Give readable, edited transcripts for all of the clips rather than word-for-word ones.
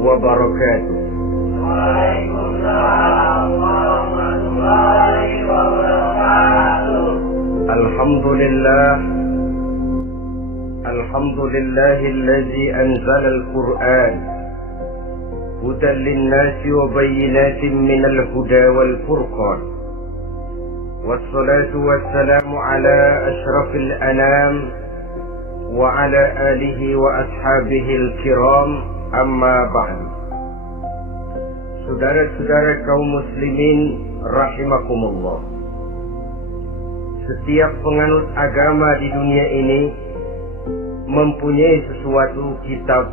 wabarakatuh. Waalaikumsalam warahmatullahi wabarakatuh. Alhamdulillahilladzi anzala al-Qur'an hudan lin-nasi wa bayyinatin minal huda wal furqan. Wassalatu wassalamu ala asyrafil anam wa ala alihi wa ashabihil kiram, amma ba'du. Saudara-saudara kaum muslimin rahimakumullah, setiap penganut agama di dunia ini mempunyai sesuatu kitab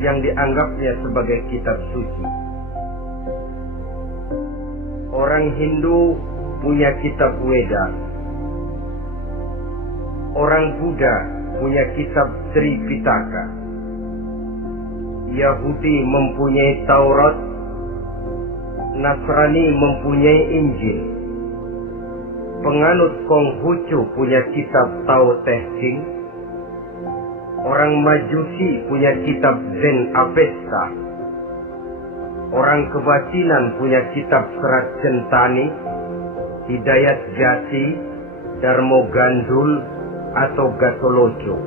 yang dianggapnya sebagai kitab suci. Orang Hindu punya kitab Weda, orang Buddha punya kitab Tripitaka, Yahudi mempunyai Taurat, Nasrani mempunyai Injil, penganut Konghucu punya kitab Tao Te Ching, orang Majusi punya kitab Zen Avesta, orang Kebatinan punya kitab Serat Centani, Hidayat Jati, Darmo Gandul, atau Gatoloco.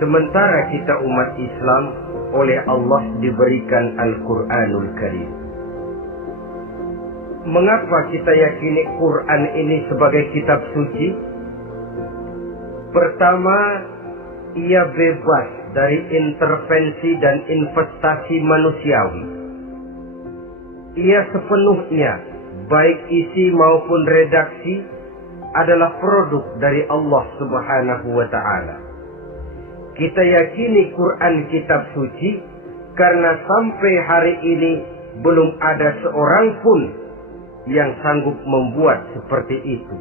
Sementara kita umat Islam oleh Allah diberikan Al-Quranul Karim. Mengapa kita yakini Quran ini sebagai kitab suci? Pertama, ia bebas dari intervensi dan investasi manusiawi. Ia sepenuhnya, baik isi maupun redaksi, adalah produk dari Allah Subhanahu wa ta'ala. Kita yakini Quran kitab suci karena sampai hari ini belum ada seorang pun yang sanggup membuat seperti itu.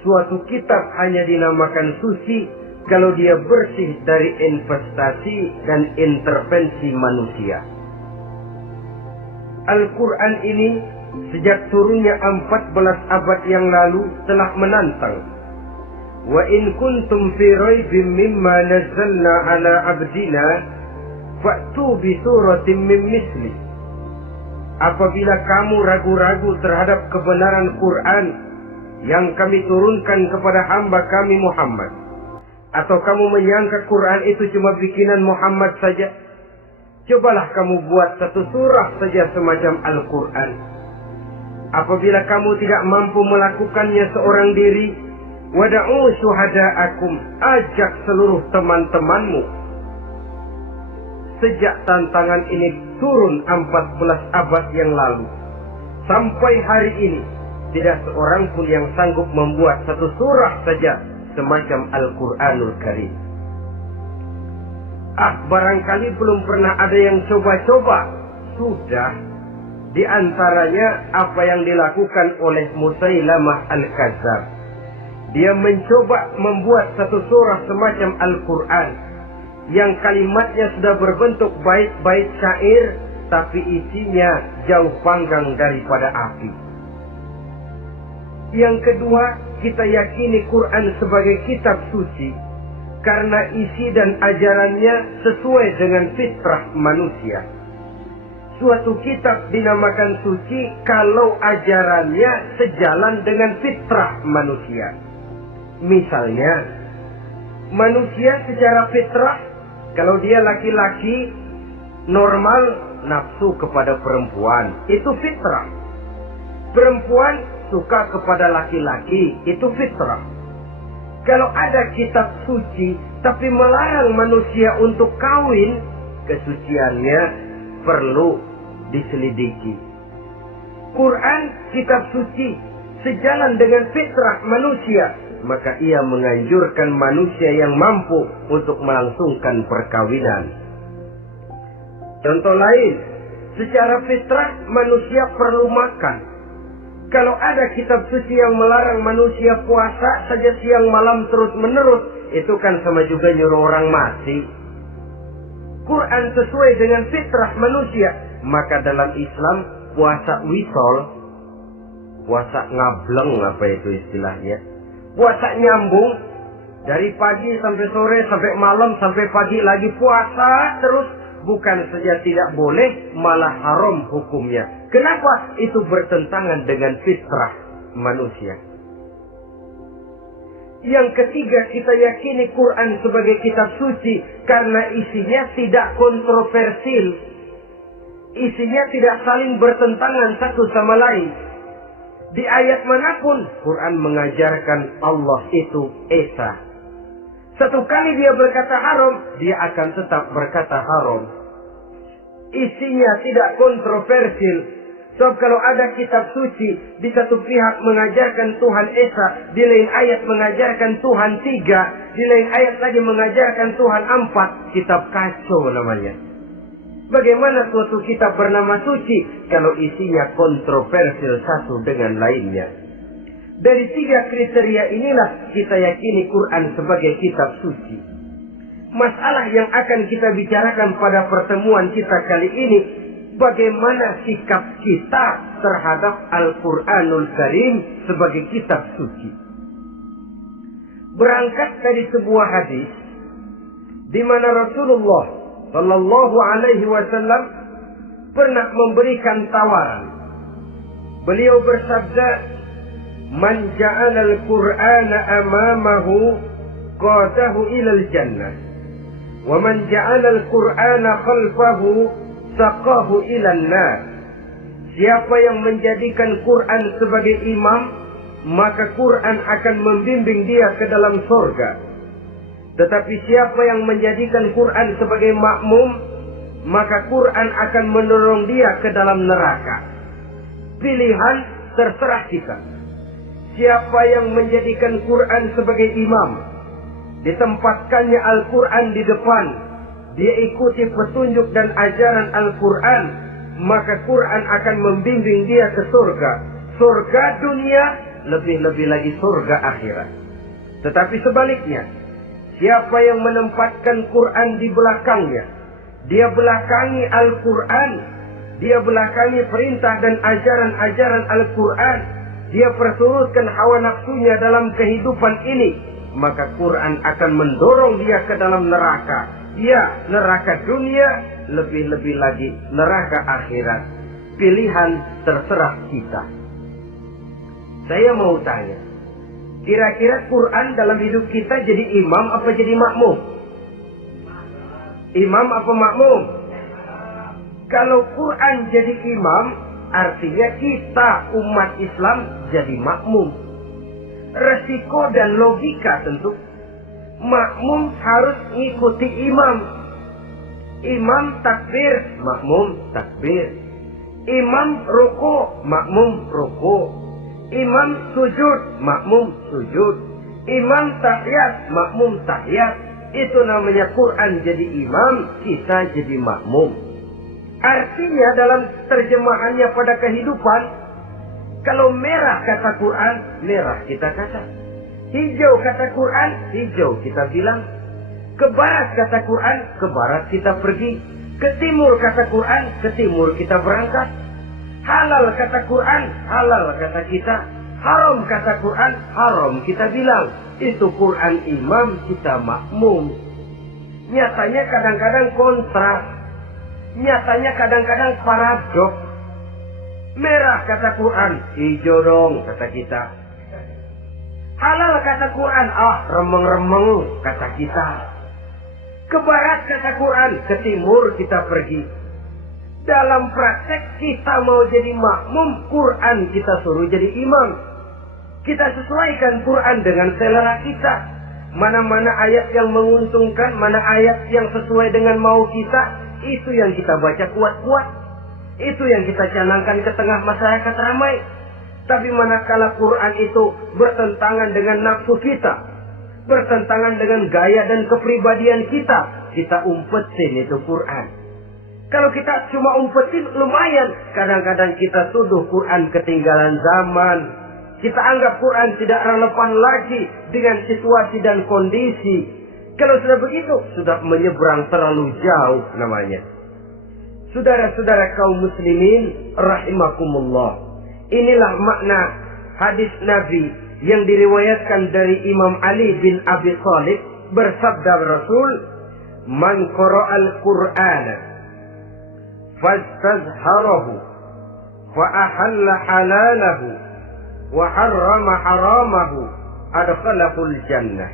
Suatu kitab hanya dinamakan suci kalau dia bersih dari investasi dan intervensi manusia. Al-Quran ini sejak turunnya 14 abad yang lalu telah menantang. Wa in kuntum fi raibin mimma nazzalna ala abdina fa'tu bi suratin min misli. Apabila kamu ragu-ragu terhadap kebenaran Quran yang kami turunkan kepada hamba kami Muhammad, atau kamu menyangka Quran itu cuma bikinan Muhammad saja, cobalah kamu buat satu surah saja semacam Al-Quran. Apabila kamu tidak mampu melakukannya seorang diri, wada'u syuhada'akum, ajak seluruh teman-temanmu. Sejak tantangan ini turun 14 abad yang lalu, sampai hari ini, tidak seorang pun yang sanggup membuat satu surah saja semacam Al-Quranul Karim. Barangkali belum pernah ada yang coba-coba. Sudah. Di antaranya apa yang dilakukan oleh Musailamah Al-Kadzab. Dia mencoba membuat satu surah semacam Al-Quran yang kalimatnya sudah berbentuk bait-bait syair, tapi isinya jauh panggang daripada api. Yang kedua, kita yakini Quran sebagai kitab suci karena isi dan ajarannya sesuai dengan fitrah manusia. Suatu kitab dinamakan suci kalau ajarannya sejalan dengan fitrah manusia. Misalnya, manusia secara fitrah, kalau dia laki-laki, normal nafsu kepada perempuan, itu fitrah. Perempuan suka kepada laki-laki, itu fitrah. Kalau ada kitab suci, tapi melarang manusia untuk kawin, kesuciannya perlu diselidiki. Quran kitab suci sejalan dengan fitrah manusia, maka ia menganjurkan manusia yang mampu untuk melangsungkan perkawinan. Contoh lain, secara fitrah manusia perlu makan. Kalau ada kitab suci yang melarang manusia puasa saja siang malam terus menerus, itu kan sama juga nyuruh orang mati. Quran sesuai dengan fitrah manusia. Maka dalam Islam puasa wisol, puasa ngableng, apa itu istilahnya, puasa nyambung, Dari pagi sampai sore, sampai malam, sampai pagi lagi puasa terus. Bukan saja tidak boleh, malah haram hukumnya. Kenapa? Itu bertentangan dengan fitrah manusia. Yang ketiga, kita yakini Quran sebagai kitab suci karena isinya tidak kontroversial. Isinya tidak saling bertentangan satu sama lain. Di ayat manapun, Quran mengajarkan Allah itu Esa. Satu kali dia berkata haram, dia akan tetap berkata haram. Isinya tidak kontroversial. Sebab kalau ada kitab suci, di satu pihak mengajarkan Tuhan Esa, di lain ayat mengajarkan Tuhan 3, di lain ayat lagi mengajarkan Tuhan 4, kitab kacau namanya. Bagaimana suatu kitab bernama suci kalau isinya kontroversial satu dengan lainnya? Dari 3 kriteria inilah kita yakini Quran sebagai kitab suci. Masalah yang akan kita bicarakan pada pertemuan kita kali ini, bagaimana sikap kita terhadap Al-Quranul Karim sebagai kitab suci. Berangkat dari sebuah hadis di mana Rasulullah Sallallahu Alaihi Wasallam pernah memberikan tawaran. Beliau bersabda, "Man ja'ala al-Qur'ana amamahu qadahu ilal jannah, wa man ja'ala al-Qur'ana khalfahu saqahu ilan nar." Siapa yang menjadikan Quran sebagai imam, maka Quran akan membimbing dia ke dalam surga. Tetapi siapa yang menjadikan Quran sebagai makmum, maka Quran akan mendorong dia ke dalam neraka. Pilihan terserah kita. Siapa yang menjadikan Quran sebagai imam, ditempatkannya Al-Quran di depan, dia ikuti petunjuk dan ajaran Al-Quran, maka Quran akan membimbing dia ke surga. Surga dunia, lebih-lebih lagi surga akhirat. Tetapi sebaliknya, siapa yang menempatkan Quran di belakangnya, dia belakangi Al-Quran, dia belakangi perintah dan ajaran-ajaran Al-Quran, dia perturutkan hawa nafsunya dalam kehidupan ini, maka Quran akan mendorong dia ke dalam neraka. Ya, neraka dunia, lebih-lebih lagi neraka akhirat. Pilihan terserah kita. Saya mau tanya, kira-kira Quran dalam hidup kita jadi imam apa jadi makmum? Imam apa makmum? Kalau Quran jadi imam, artinya kita umat Islam jadi makmum. Resiko dan logika tentu. Makmum harus ngikuti imam. Imam takbir, makmum takbir. Imam ruku, makmum ruku. Imam sujud, makmum sujud. Imam tahiyat, makmum tahiyat. Itu namanya Quran jadi imam, kita jadi makmum. Artinya dalam terjemahannya pada kehidupan, kalau merah kata Quran, merah kita kata. Hijau kata Quran, hijau kita bilang. Ke barat kata Quran, ke barat kita pergi. Ke timur kata Quran, ke timur kita berangkat. Halal kata Quran, halal kata kita. Haram kata Quran, haram kita bilang. Itu Quran imam, kita makmum. Nyatanya kadang-kadang kontras. Nyatanya kadang-kadang paradok. Merah kata Quran, hijau dong kata kita. Halal kata Quran, remeng-remeng kata kita. Ke barat kata Quran, ke timur kita pergi. Dalam praktek kita mau jadi makmum, Quran kita suruh jadi imam. Kita sesuaikan Quran dengan selera kita. Mana-mana ayat yang menguntungkan, mana ayat yang sesuai dengan mau kita, itu yang kita baca kuat-kuat. Itu yang kita canangkan ke tengah masyarakat ramai. Tapi manakala Quran itu bertentangan dengan nafsu kita, bertentangan dengan gaya dan kepribadian kita umpetin itu Quran. Kalau kita cuma umpetin lumayan, kadang-kadang kita tuduh Quran ketinggalan zaman. Kita anggap Quran tidak relevan lagi dengan situasi dan kondisi. Kalau sudah begitu, sudah menyeberang terlalu jauh namanya. Saudara-saudara kaum muslimin rahimakumullah. Inilah makna hadis Nabi yang diriwayatkan dari Imam Ali bin Abi Thalib, bersabda Rasul, "Man qara'al Qur'ana fastazharahu fa ahalla halalahu wa harrama haramahu adkhalahul jannah."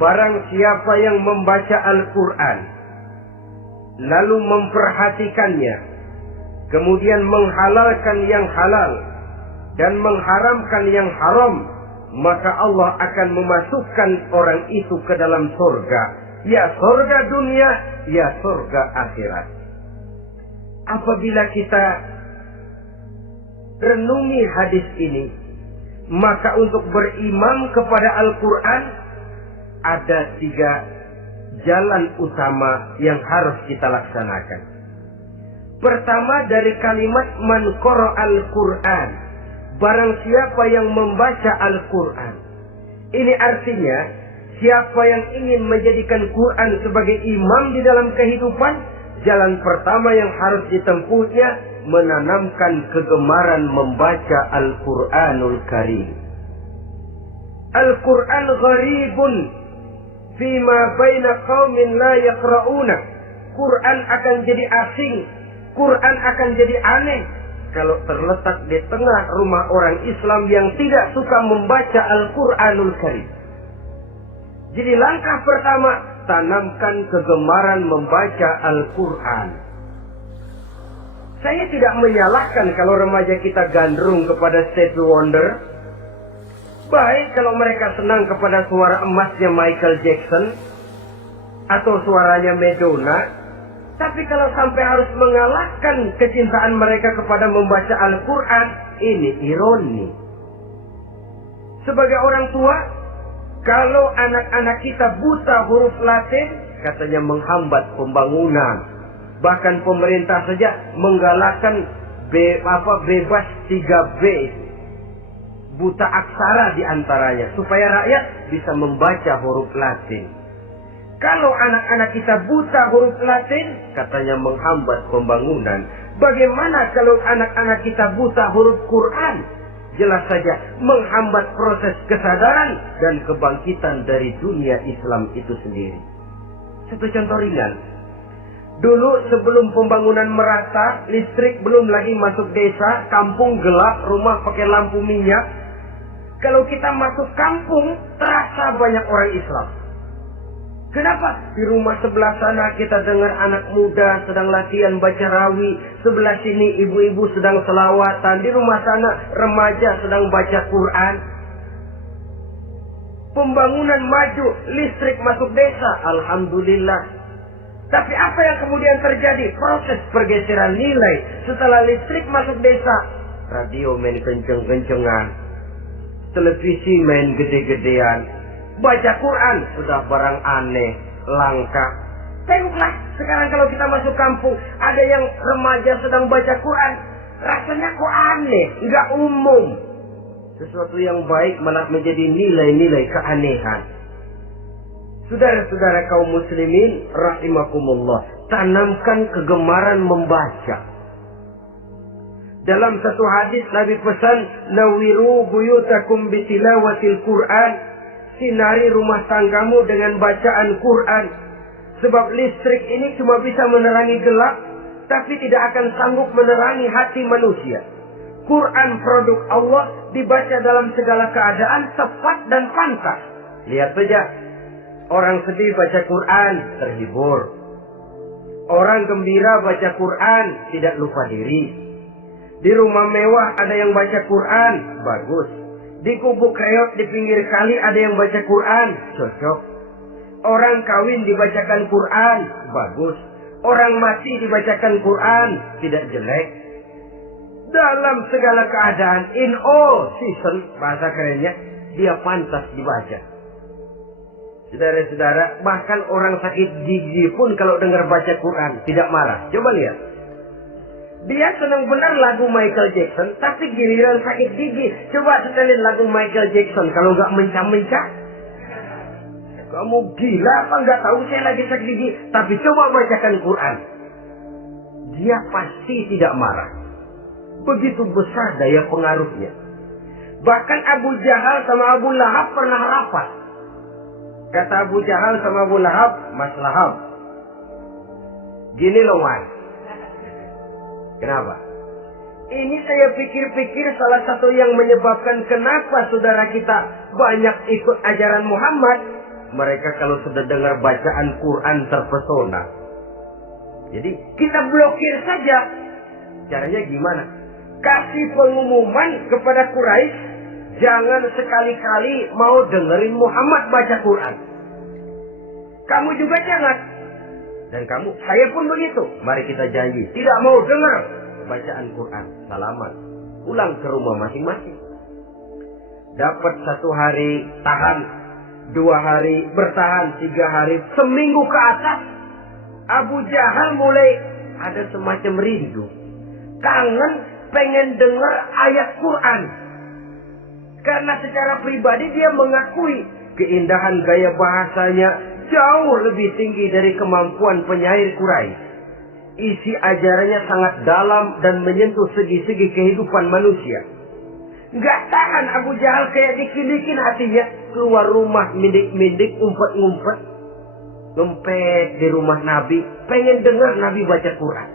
Barang siapa yang membaca Al-Quran lalu memperhatikannya, kemudian menghalalkan yang halal dan mengharamkan yang haram, maka Allah akan memasukkan orang itu ke dalam surga. Ya surga dunia, ya surga akhirat. Apabila kita renungi hadis ini, maka untuk beriman kepada Al-Quran ada 3 jalan utama yang harus kita laksanakan. Pertama, dari kalimat man qara'al Qur'an, barang siapa yang membaca Al-Quran. Ini artinya siapa yang ingin menjadikan Quran sebagai imam di dalam kehidupan, jalan pertama yang harus ditempuhnya menanamkan kegemaran membaca Al-Quranul Karim. Al-Quran gharibun fima baina qaumin la yaqra'una. Quran akan jadi asing, Quran akan jadi aneh kalau terletak di tengah rumah orang Islam yang tidak suka membaca Al-Quranul Karim. Jadi langkah pertama, tanamkan kegemaran membaca Al-Quran. Saya tidak menyalahkan kalau remaja kita gandrung kepada Stevie Wonder. Baik kalau mereka senang kepada suara emasnya Michael Jackson atau suaranya Madonna. Tapi kalau sampai harus mengalahkan kecintaan mereka kepada membaca Al-Quran, ini ironi. Sebagai orang tua, kalau anak-anak kita buta huruf Latin, katanya menghambat pembangunan. Bahkan pemerintah saja menggalakkan bebas 3B. Buta aksara diantaranya, supaya rakyat bisa membaca huruf Latin. Kalau anak-anak kita buta huruf Latin, katanya menghambat pembangunan. Bagaimana kalau anak-anak kita buta huruf Quran? Jelas saja menghambat proses kesadaran dan kebangkitan dari dunia Islam itu sendiri. Satu contoh ringan. Dulu sebelum pembangunan merata, listrik belum lagi masuk desa, kampung gelap, rumah pakai lampu minyak. Kalau kita masuk kampung, terasa banyak orang Islam. Kenapa? Di rumah sebelah sana kita dengar anak muda sedang latihan baca rawi. Sebelah sini ibu-ibu sedang selawatan. Di rumah sana remaja sedang baca Quran. Pembangunan maju, listrik masuk desa. Alhamdulillah. Tapi apa yang kemudian terjadi? Proses pergeseran nilai. Setelah listrik masuk desa, radio main kenceng-kencengan, televisi main gede-gedean, baca Quran sudah barang aneh, langka. Tengoklah sekarang kalau kita masuk kampung, ada yang remaja sedang baca Quran, rasanya kok aneh, nggak umum. Sesuatu yang baik malah menjadi nilai-nilai keanehan. Saudara-saudara kaum muslimin rahimakumullah, tanamkan kegemaran membaca. Dalam satu hadis Nabi pesan, nawiru buyutakum bitilawatil Quran, sinari rumah tanggamu dengan bacaan Quran. Sebab listrik ini cuma bisa menerangi gelap, tapi tidak akan sanggup menerangi hati manusia. Quran produk Allah dibaca dalam segala keadaan, tepat dan pantas. Lihat saja, orang sedih baca Quran, terhibur. Orang gembira baca Quran, tidak lupa diri. Di rumah mewah ada yang baca Quran, bagus. Di kubu keok di pinggir kali ada yang baca Quran, cocok. Orang kawin dibacakan Quran, bagus. Orang mati dibacakan Quran, tidak jelek. Dalam segala keadaan, in all season, bahasa kerennya, dia pantas dibaca. Saudara-saudara, bahkan orang sakit gigi pun kalau dengar baca Quran tidak marah. Coba lihat. Dia senang benar lagu Michael Jackson, tapi giliran sakit gigi, coba setelin lagu Michael Jackson. Kalau nggak mencah-mencah, kamu gila apa nggak tahu saya lagi sakit gigi? Tapi coba bacakan Quran, dia pasti tidak marah. Begitu besar daya pengaruhnya. Bahkan Abu Jahal sama Abu Lahab pernah rapat. Kata Abu Jahal sama Abu Lahab, Mas Lahab, gini loh Mas. Kenapa? Ini saya pikir-pikir salah satu yang menyebabkan kenapa saudara kita banyak ikut ajaran Muhammad. Mereka kalau sudah dengar bacaan Quran terpesona. Jadi kita blokir saja. Caranya gimana? Kasih pengumuman kepada Quraisy, jangan sekali-kali mau dengerin Muhammad baca Quran. Kamu juga jangan. Dan kamu, saya pun begitu. Mari kita janji, tidak mau dengar bacaan Quran. Salamat. Pulang ke rumah masing-masing. Dapat 1 hari tahan, 2 hari bertahan, 3 hari, seminggu ke atas. Abu Jahal mulai ada semacam rindu. Kangen pengen dengar ayat Quran. Karena secara pribadi dia mengakui keindahan gaya bahasanya jauh lebih tinggi dari kemampuan penyair Quraisy. Isi ajarannya sangat dalam dan menyentuh segi-segi kehidupan manusia. Gak tahan Abu Jahal kayak dikinikin hatinya. Keluar rumah mindik-mindik, ngumpet-ngumpet. Ngempet di rumah Nabi. Pengen dengar Nabi baca Quran.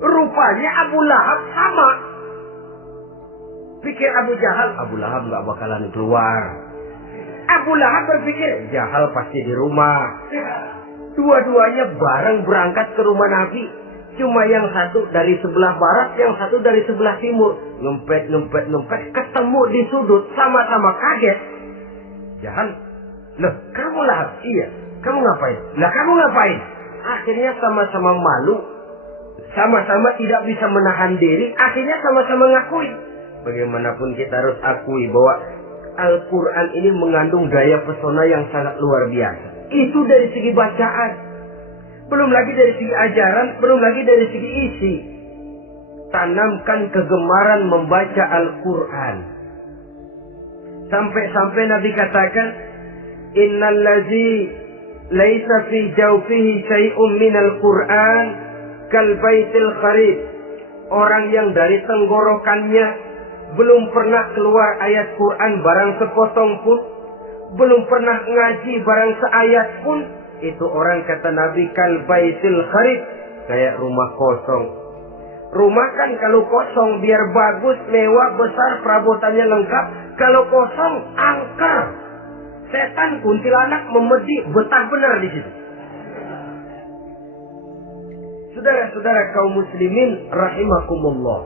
Rupanya Abu Lahab sama. Pikir Abu Jahal, Abu Lahab gak bakalan keluar. Abu Lahab berpikir, Jahal pasti di rumah. Dua-duanya bareng berangkat ke rumah Nabi. Cuma yang satu dari sebelah barat, yang satu dari sebelah timur. Ngempet, ketemu di sudut, sama-sama kaget. Jahal, loh kamu Lahab? Iya, kamu ngapain? Lah kamu ngapain? Akhirnya sama-sama malu. Sama-sama tidak bisa menahan diri. Akhirnya sama-sama ngakui. Bagaimanapun kita harus akui bahwa Al-Quran ini mengandung daya pesona yang sangat luar biasa. Itu dari segi bacaan. Belum lagi dari segi ajaran. Belum lagi dari segi isi. Tanamkan kegemaran membaca Al-Quran. Sampai-sampai Nabi katakan, Innallazi laisa fi jawfihi syai'un minal Quran kal baitil kharib. Orang yang dari tenggorokannya belum pernah keluar ayat Quran barang sepotong pun, belum pernah ngaji barang seayat pun, itu orang kata Nabi kal baitil kharib, kayak rumah kosong. Rumah kan kalau kosong biar bagus, mewah, besar, perabotannya lengkap. Kalau kosong, angker. Setan, kuntilanak, memedi, betah benar di situ. Saudara-saudara kaum muslimin rahimakumullah.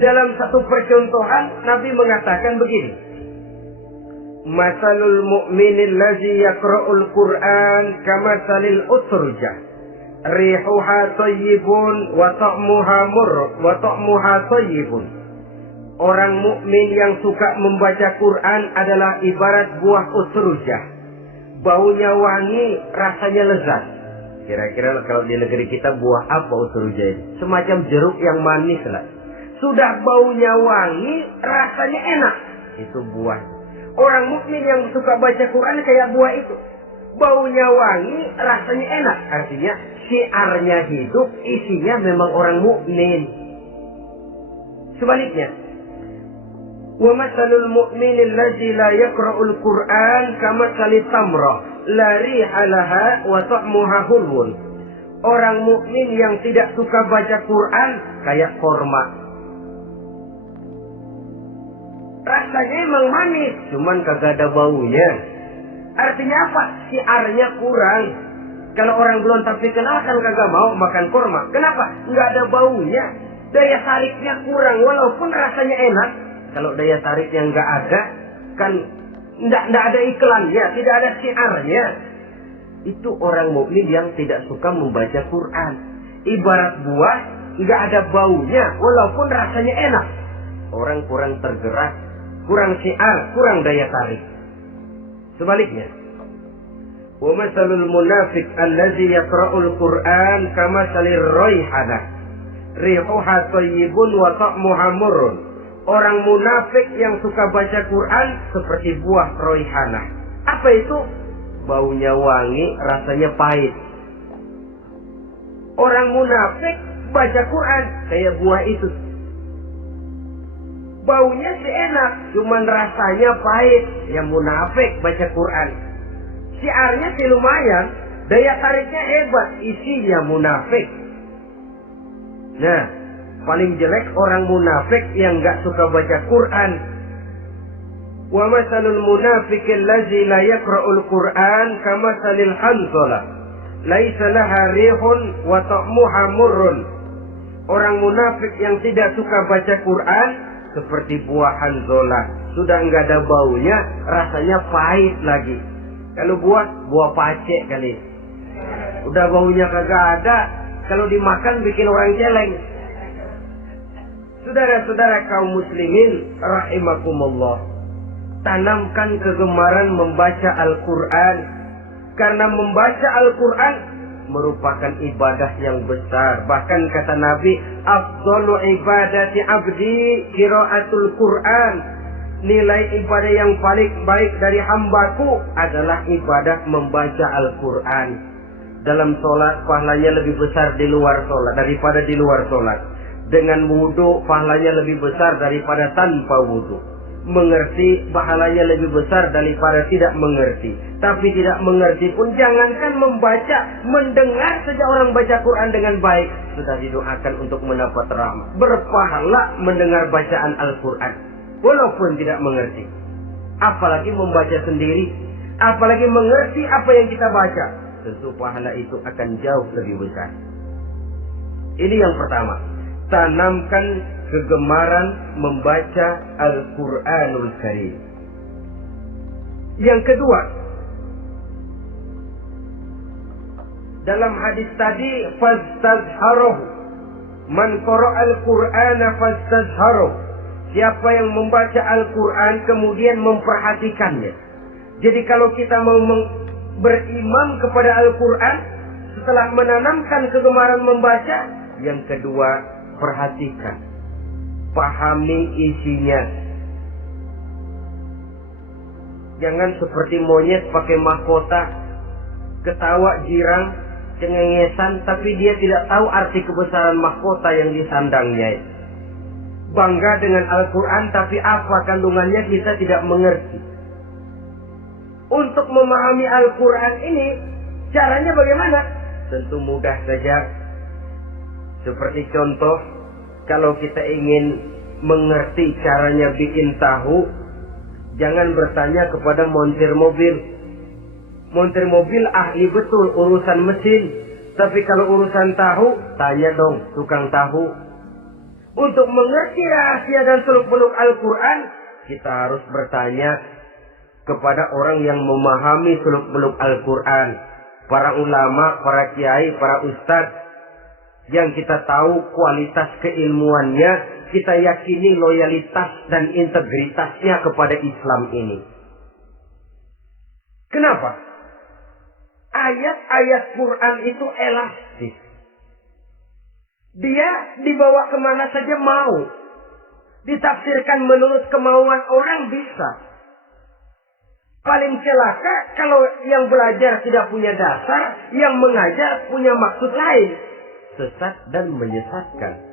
Dalam satu percontohan Nabi mengatakan begini. Masalul mu'minil ladzi yaqra'ul Qur'an kamasalil utrujah. Rihuha thayyibun wa ta'muha thayyibun. Orang mukmin yang suka membaca Quran adalah ibarat buah utrujah. Baunya wangi, rasanya lezat. Kira-kira kalau di negeri kita buah apa utrujah ini? Semacam jeruk yang manis lah. Sudah baunya wangi, rasanya enak. Itu buah. Orang mukmin yang suka baca Quran kayak buah itu. Baunya wangi, rasanya enak. Artinya syiarnya hidup, isinya memang orang mukmin. Sebaliknya, wa masalul mu'minil ladzi la yaqra'ul Qur'an kamasalit tamrah la riha laha wa ta'muha hulwun. Orang mukmin yang tidak suka baca Quran kayak korma. Rasanya emang manis, cuman kagak ada baunya. Artinya apa? Syiarnya kurang. Kalau orang belum tapi kenal kan kagak mau makan kurma. Kenapa? Nggak ada baunya. Daya tariknya kurang, walaupun rasanya enak. Kalau daya tariknya nggak ada, kan nggak ada iklannya, tidak ada syiarnya. Itu orang mukmin yang tidak suka membaca Quran. Ibarat buah, nggak ada baunya, walaupun rasanya enak. Orang kurang tergerak, kurang syiar, kurang daya tarik. Sebaliknya, wa masalul munafiq allazi yaqra'ul Qur'an kamasalir raihanah rihuha thayyibun wa ta'muha murrun. Orang munafik yang suka baca Quran seperti buah raihanah. Apa itu? Baunya wangi, rasanya pahit. Orang munafik baca Quran kayak buah itu. Baunya sih enak, cuman rasanya pahit. Ya munafik baca Quran. Syiarnya sih lumayan, daya tariknya hebat, isinya munafik. Nah, paling jelek orang munafik yang gak suka baca Quran. Wa masalul munafiqil ladzi la yaqra'ul Qur'an kamasalil hanzalah laisa laha rihun wa ta'muha murrun. Orang munafik yang tidak suka baca Quran seperti buah hanzalah, sudah enggak ada baunya, rasanya pahit lagi. Kalau buah pacek kali. Udah baunya kagak ada, kalau dimakan bikin orang celeng. Saudara-saudara kaum muslimin rahimakumullah, tanamkan kegemaran membaca Al-Qur'an, karena membaca Al-Qur'an merupakan ibadah yang besar. Bahkan kata Nabi, afdalu ibadati abdi qiraatul Qur'an. Nilai ibadah yang paling baik dari hambaku adalah ibadah membaca Al-Qur'an. Dalam sholat pahalanya lebih besar di luar sholat daripada di luar sholat. Dengan wudu pahalanya lebih besar daripada tanpa wudu. Mengerti pahalanya lebih besar daripada tidak mengerti. Tapi tidak mengerti pun jangankan membaca, mendengar saja orang baca Quran dengan baik sudah didoakan untuk mendapat rahmat. Berpahala mendengar bacaan Al-Quran walaupun tidak mengerti. Apalagi membaca sendiri, apalagi mengerti apa yang kita baca, tentu pahala itu akan jauh lebih besar. Ini yang pertama, tanamkan kegemaran membaca Al-Quranul Karim. Yang kedua, dalam hadis tadi, fastazharuh, man qara'al Qur'ana fastazharuh. Siapa yang membaca Al-Quran kemudian memperhatikannya. Jadi kalau kita mau beriman kepada Al-Quran, setelah menanamkan kegemaran membaca, yang kedua, perhatikan, pahami isinya. Jangan seperti monyet pakai mahkota, ketawa girang, cengengesan, tapi dia tidak tahu arti kebesaran mahkota yang disandangnya. Bangga dengan Al-Quran, tapi apa kandungannya kita tidak mengerti. Untuk memahami Al-Quran ini, caranya bagaimana? Tentu mudah saja. Seperti contoh, kalau kita ingin mengerti caranya bikin tahu, jangan bertanya kepada montir mobil. Montir mobil ahli betul urusan mesin. Tapi kalau urusan tahu, tanya dong tukang tahu. Untuk mengerti rahasia dan seluk-beluk Al-Quran, kita harus bertanya kepada orang yang memahami seluk-beluk Al-Quran. Para ulama, para kiai, para ustadz, yang kita tahu kualitas keilmuannya, kita yakini loyalitas dan integritasnya kepada Islam ini. Kenapa? Ayat-ayat Quran itu elastis. Dia dibawa kemana saja mau. Ditafsirkan menurut kemauan orang bisa. Paling celaka kalau yang belajar tidak punya dasar, yang mengajar punya maksud lain. Sesat dan menyesatkan.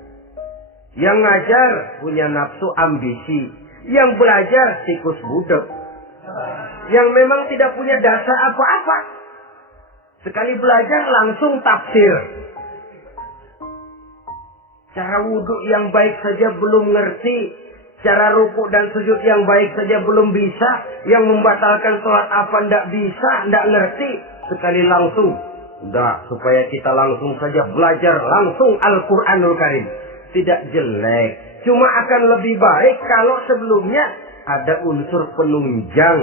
Yang ngajar punya nafsu ambisi. Yang belajar tikus budak. Yang memang tidak punya dasar apa-apa. Sekali belajar langsung tafsir. Cara wudhu yang baik saja belum ngerti. Cara rukuk dan sujud yang baik saja belum bisa. Yang membatalkan sholat apa ndak bisa, ndak ngerti. Sekali langsung. Udah, supaya kita langsung saja belajar langsung Al-Quranul Karim. Tidak jelek. Cuma akan lebih baik kalau sebelumnya ada unsur penunjang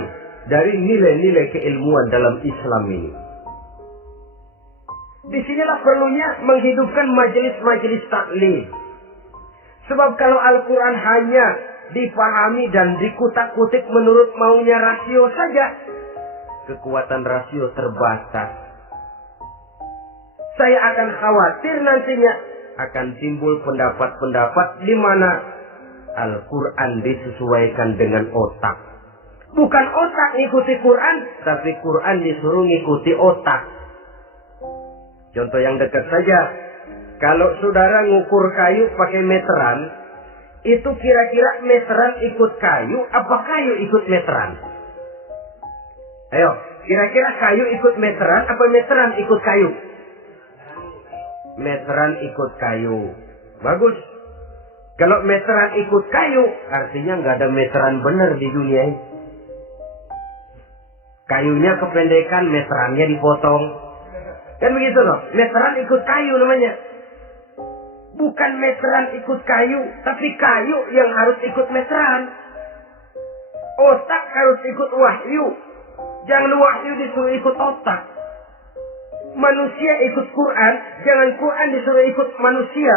dari nilai-nilai keilmuan dalam Islam ini. Disinilah perlunya menghidupkan majelis-majelis taklim. Sebab kalau Al-Quran hanya dipahami dan dikutak-kutik menurut maunya rasio saja, kekuatan rasio terbatas. Saya akan khawatir nantinya akan timbul pendapat-pendapat di mana Al-Quran disesuaikan dengan otak. Bukan otak ngikuti Quran, tapi Quran disuruh ngikuti otak. Contoh yang dekat saja, kalau saudara ngukur kayu pakai meteran, itu kira-kira meteran ikut kayu, apa kayu ikut meteran? Ayo, kira-kira kayu ikut meteran, apa meteran ikut kayu? Meteran ikut kayu. Bagus. Kalau meteran ikut kayu, artinya nggak ada meteran benar di dunia ini. Kayunya kependekan, meterannya dipotong. Kan begitu loh. Meteran ikut kayu namanya. Bukan meteran ikut kayu, tapi kayu yang harus ikut meteran. Otak harus ikut wahyu. Jangan wahyu disuruh ikut otak. Manusia ikut Quran, jangan Quran disuruh ikut manusia.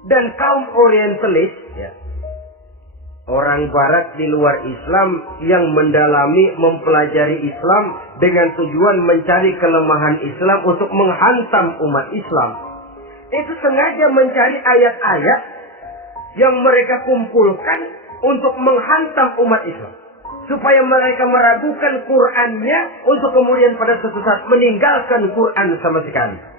Dan kaum orientalis, ya, orang barat di luar Islam yang mendalami, mempelajari Islam dengan tujuan mencari kelemahan Islam untuk menghantam umat Islam. Itu sengaja mencari ayat-ayat yang mereka kumpulkan untuk menghantam umat Islam. Supaya mereka meragukan Qur'annya untuk kemudian pada suatu saat meninggalkan Qur'an sama sekali.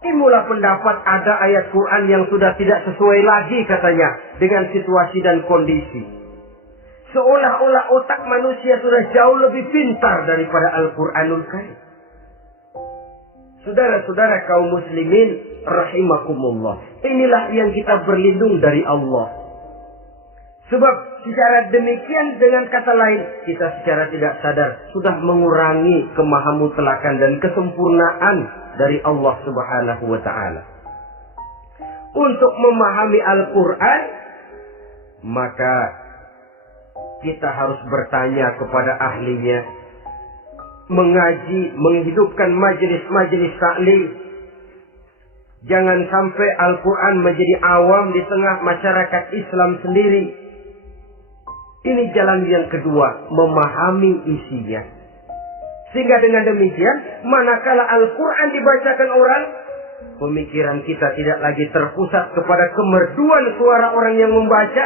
Timbullah pendapat ada ayat Quran yang sudah tidak sesuai lagi katanya dengan situasi dan kondisi. Seolah-olah otak manusia sudah jauh lebih pintar daripada Al-Quranul Karim. Saudara-saudara kaum muslimin rahimakumullah. Inilah yang kita berlindung dari Allah. Sebab secara demikian dengan kata lain kita secara tidak sadar sudah mengurangi kemahamutlakan dan kesempurnaan dari Allah Subhanahu wa ta'ala. Untuk memahami Al-Quran, maka kita harus bertanya kepada ahlinya, mengaji, menghidupkan majelis-majelis taklim. Jangan sampai Al-Quran menjadi awam di tengah masyarakat Islam sendiri. Ini jalan yang kedua, memahami isinya. Sehingga dengan demikian, manakala Al-Quran dibacakan orang, pemikiran kita tidak lagi terpusat kepada kemerduan suara orang yang membaca,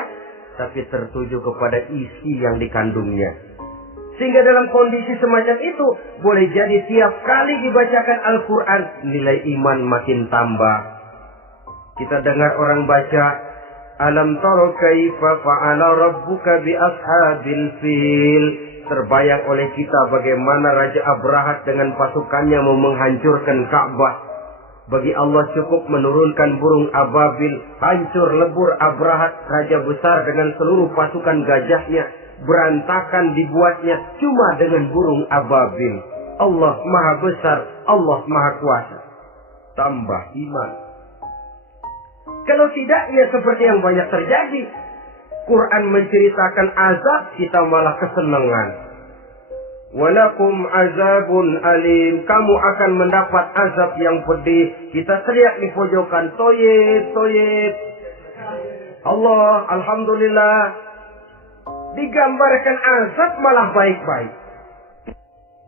tapi tertuju kepada isi yang dikandungnya. Sehingga dalam kondisi semacam itu, boleh jadi tiap kali dibacakan Al-Quran, nilai iman makin tambah. Kita dengar orang baca, Alam taro kaifa fa'ala rabbuka bi ashabil fil. Terbayang oleh kita bagaimana Raja Abrahat dengan pasukannya mau menghancurkan Ka'bah. Bagi Allah cukup menurunkan burung ababil, hancur lebur Abrahat, raja besar dengan seluruh pasukan gajahnya, berantakan dibuatnya cuma dengan burung ababil. Allah Maha Besar, Allah Maha Kuasa. Tambah iman. Kalau tidak, ya seperti yang banyak terjadi. Quran menceritakan azab, kita malah kesenangan. Walakum azabun alim. Kamu akan mendapat azab yang pedih. Kita teriak di pojokan, toyib, toyib. Allah, alhamdulillah. Digambarkan azab malah baik-baik.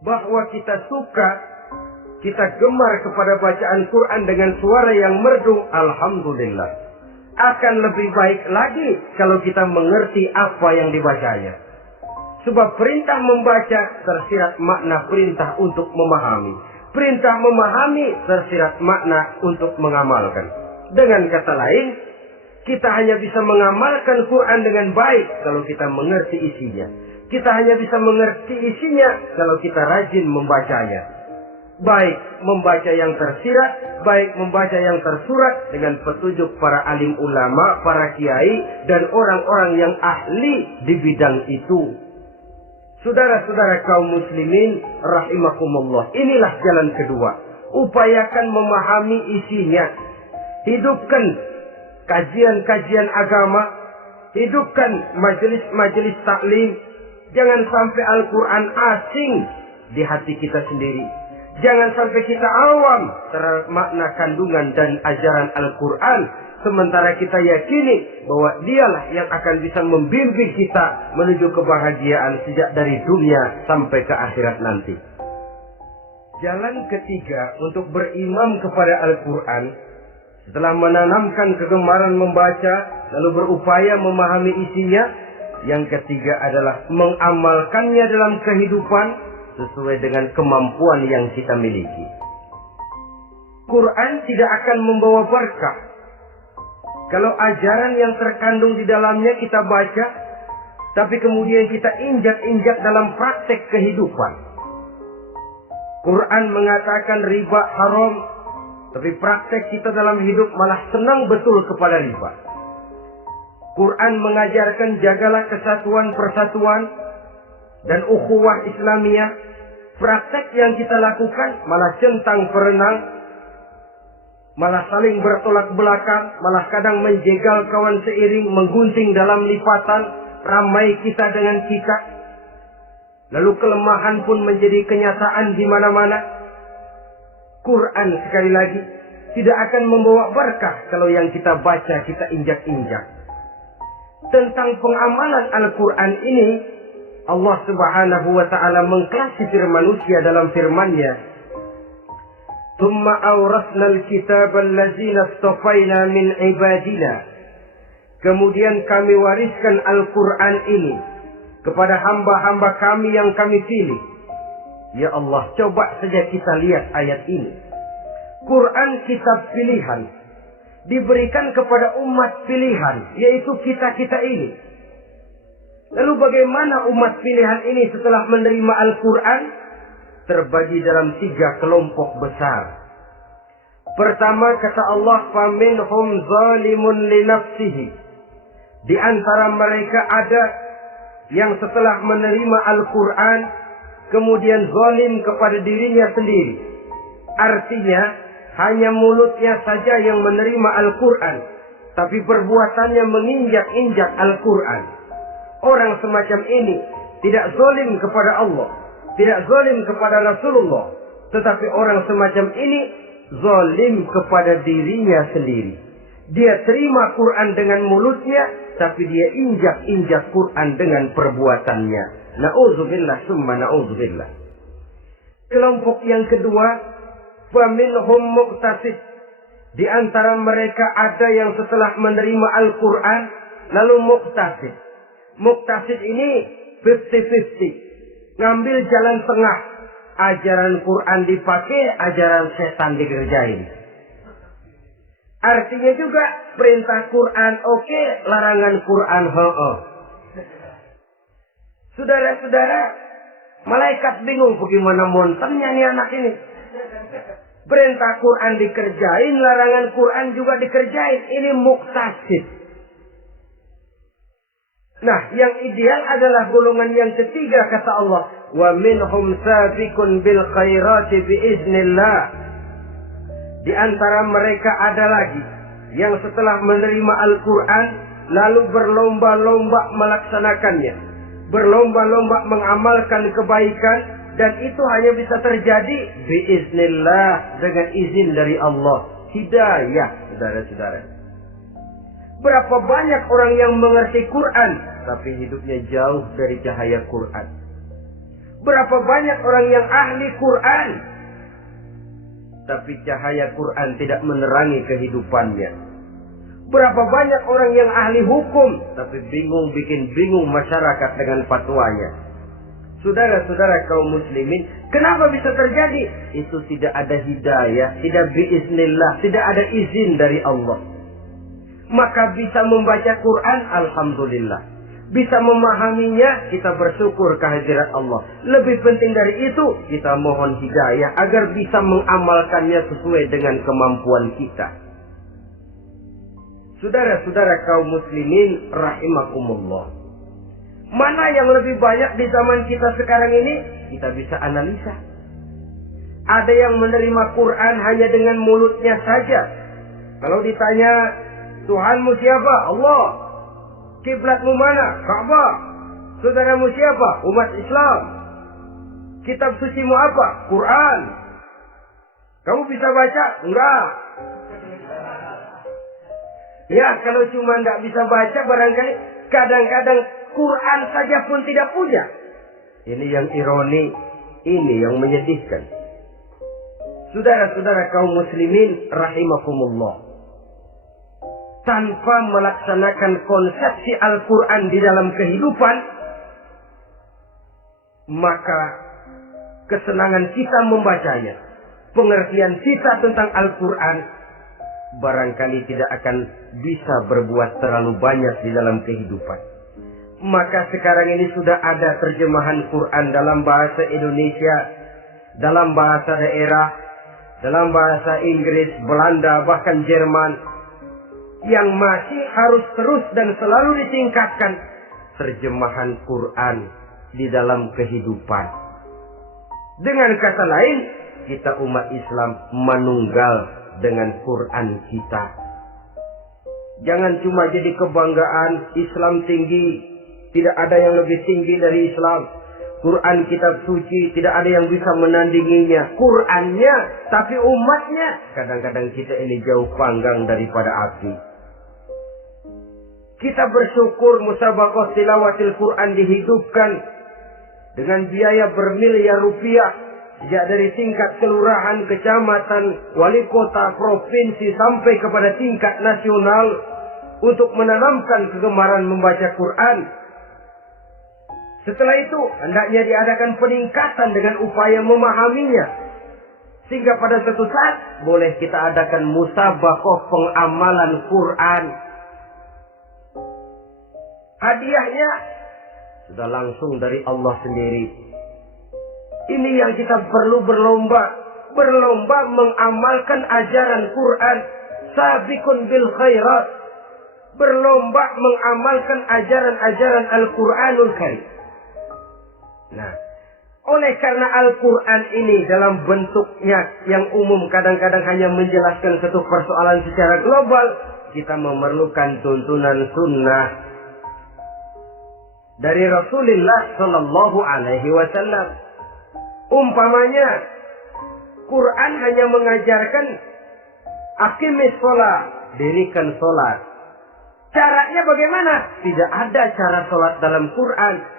Bahwa kita suka, kita gemar kepada bacaan Quran dengan suara yang merdu, alhamdulillah. Akan lebih baik lagi kalau kita mengerti apa yang dibacanya. Sebab perintah membaca tersirat makna perintah untuk memahami. Perintah memahami tersirat makna untuk mengamalkan. Dengan kata lain, kita hanya bisa mengamalkan Quran dengan baik kalau kita mengerti isinya. Kita hanya bisa mengerti isinya kalau kita rajin membacanya. Baik membaca yang tersirat, baik membaca yang tersurat dengan petunjuk para alim ulama, para kiai, dan orang-orang yang ahli di bidang itu. Saudara-saudara kaum muslimin rahimakumullah, inilah jalan kedua. Upayakan memahami isinya. Hidupkan kajian-kajian agama, hidupkan majelis-majelis taklim. Jangan sampai Al-Quran asing di hati kita sendiri. Jangan sampai kita awam terhadap makna kandungan dan ajaran Al-Quran, sementara kita yakini bahwa dialah yang akan bisa membimbing kita menuju kebahagiaan sejak dari dunia sampai ke akhirat nanti. Jalan ketiga untuk berimam kepada Al-Quran, setelah menanamkan kegemaran membaca, lalu berupaya memahami isinya, yang ketiga adalah mengamalkannya dalam kehidupan sesuai dengan kemampuan yang kita miliki. Quran tidak akan membawa berkah Kalau ajaran yang terkandung di dalamnya kita baca, tapi kemudian kita injak-injak dalam praktek kehidupan. Quran mengatakan riba haram, tapi praktek kita dalam hidup malah senang betul kepada riba. Quran mengajarkan jagalah kesatuan persatuan dan ukhuwah Islamiyah. Praktek yang kita lakukan malah centang perenang, malah saling bertolak belakang, malah kadang menjegal kawan seiring, menggunting dalam lipatan, ramai kita dengan kita. Lalu kelemahan pun menjadi kenyataan di mana-mana. Quran sekali lagi tidak akan membawa berkah kalau yang kita baca kita injak-injak. Tentang pengamalan Al-Quran ini, Allah Subhanahu wa ta'ala mengklasifikasi manusia dalam firman-Nya. Tsumma awrasna al-kitaba allazina istafaina min ibadina. Kemudian kami wariskan Al-Quran ini kepada hamba-hamba kami yang kami pilih. Ya Allah, coba saja kita lihat ayat ini. Quran kitab pilihan, diberikan kepada umat pilihan, yaitu kita-kita ini. Lalu bagaimana umat pilihan ini setelah menerima Al-Quran? Terbagi dalam 3 kelompok besar. Pertama, kata Allah, فَمِنْهُمْ ظَالِمٌ لِنَفْسِهِ. Di antara mereka ada yang setelah menerima Al-Quran kemudian zalim kepada dirinya sendiri. Artinya hanya mulutnya saja yang menerima Al-Quran, tapi perbuatannya menginjak-injak Al-Quran. Orang semacam ini tidak zalim kepada Allah, tidak zalim kepada Rasulullah, tetapi orang semacam ini zalim kepada dirinya sendiri. Dia terima Quran dengan mulutnya, tapi dia injak-injak Quran dengan perbuatannya. Na'udzubillah summa na'udzubillah. Kelompok yang kedua, faminhum muqtasid. Di antara mereka ada yang setelah menerima Al-Quran lalu muqtasid. Muqtasid ini 50-50. Ngambil jalan tengah. Ajaran Quran dipakai, ajaran setan dikerjain. Artinya juga perintah Quran oke, larangan Quran ho-oh. Saudara-saudara, malaikat bingung bagaimana montennya nih anak ini. Perintah Quran dikerjain, larangan Quran juga dikerjain. Ini muqtasid. Nah, yang ideal adalah golongan yang ketiga, kata Allah. Wa minhum sabiqun bil khairati biiznillah. Di antara mereka ada lagi yang setelah menerima Al-Quran lalu berlomba-lomba melaksanakannya, berlomba-lomba mengamalkan kebaikan, dan itu hanya bisa terjadi biiznillah, dengan izin dari Allah. Hidayah, saudara-saudara. Berapa banyak orang yang mengerti Quran tapi hidupnya jauh dari cahaya Quran. Berapa banyak orang yang ahli Quran tapi cahaya Quran tidak menerangi kehidupannya. Berapa banyak orang yang ahli hukum tapi bikin bingung masyarakat dengan fatwanya. Saudara-saudara kaum muslimin, kenapa bisa terjadi? Itu tidak ada hidayah, tidak biiznillah, tidak ada izin dari Allah. Maka bisa membaca Quran, alhamdulillah. Bisa memahaminya, kita bersyukur kehadirat Allah. Lebih penting dari itu, kita mohon hidayah agar bisa mengamalkannya sesuai dengan kemampuan kita. Saudara-saudara kaum muslimin rahimakumullah. Mana yang lebih banyak di zaman kita sekarang ini? Kita bisa analisa. Ada yang menerima Quran hanya dengan mulutnya saja. Kalau ditanya, Tuhanmu siapa? Allah. Kiblatmu mana? Ka'bah. Saudaramu siapa? Umat Islam. Kitab sucimu apa? Quran. Kamu bisa baca? Enggak. Ya, kalau cuma tidak bisa baca, barangkali kadang-kadang Quran saja pun tidak punya. Ini yang ironi, ini yang menyedihkan. Saudara-saudara kaum muslimin rahimakumullah. Tanpa melaksanakan konsepsi Al-Quran di dalam kehidupan, maka kesenangan kita membacanya, pengertian kita tentang Al-Quran barangkali tidak akan bisa berbuat terlalu banyak di dalam kehidupan. Maka sekarang ini sudah ada terjemahan Quran dalam bahasa Indonesia, dalam bahasa daerah, dalam bahasa Inggris, Belanda, bahkan Jerman, yang masih harus terus dan selalu ditingkatkan terjemahan Quran di dalam kehidupan. Dengan kata lain, kita umat Islam menunggal dengan Quran kita. Jangan cuma jadi kebanggaan Islam tinggi, tidak ada yang lebih tinggi dari Islam. Quran kitab suci, tidak ada yang bisa menandinginya. Qurannya, tapi umatnya, kadang-kadang kita ini jauh panggang daripada api. Kita bersyukur musabaqah tilawatil Quran dihidupkan dengan biaya bermiliar rupiah, sejak dari tingkat kelurahan, kecamatan, wali kota, provinsi, sampai kepada tingkat nasional, untuk menanamkan kegemaran membaca Quran. Setelah itu, hendaknya diadakan peningkatan dengan upaya memahaminya, sehingga pada suatu saat boleh kita adakan musabaqah pengamalan Quran. Hadiahnya sudah langsung dari Allah sendiri. Ini yang kita perlu berlomba mengamalkan ajaran Quran. Sabiqun bil khairat, berlomba mengamalkan ajaran-ajaran Al-Quranul Karim. Nah, oleh karena Al-Quran ini dalam bentuknya yang umum kadang-kadang hanya menjelaskan satu persoalan secara global, kita memerlukan tuntunan sunnah dari Rasulullah Sallallahu Alaihi Wasallam. Umpamanya, Quran hanya mengajarkan aqimis sholat, dirikan sholat. Caranya bagaimana? Tidak ada cara sholat dalam Quran.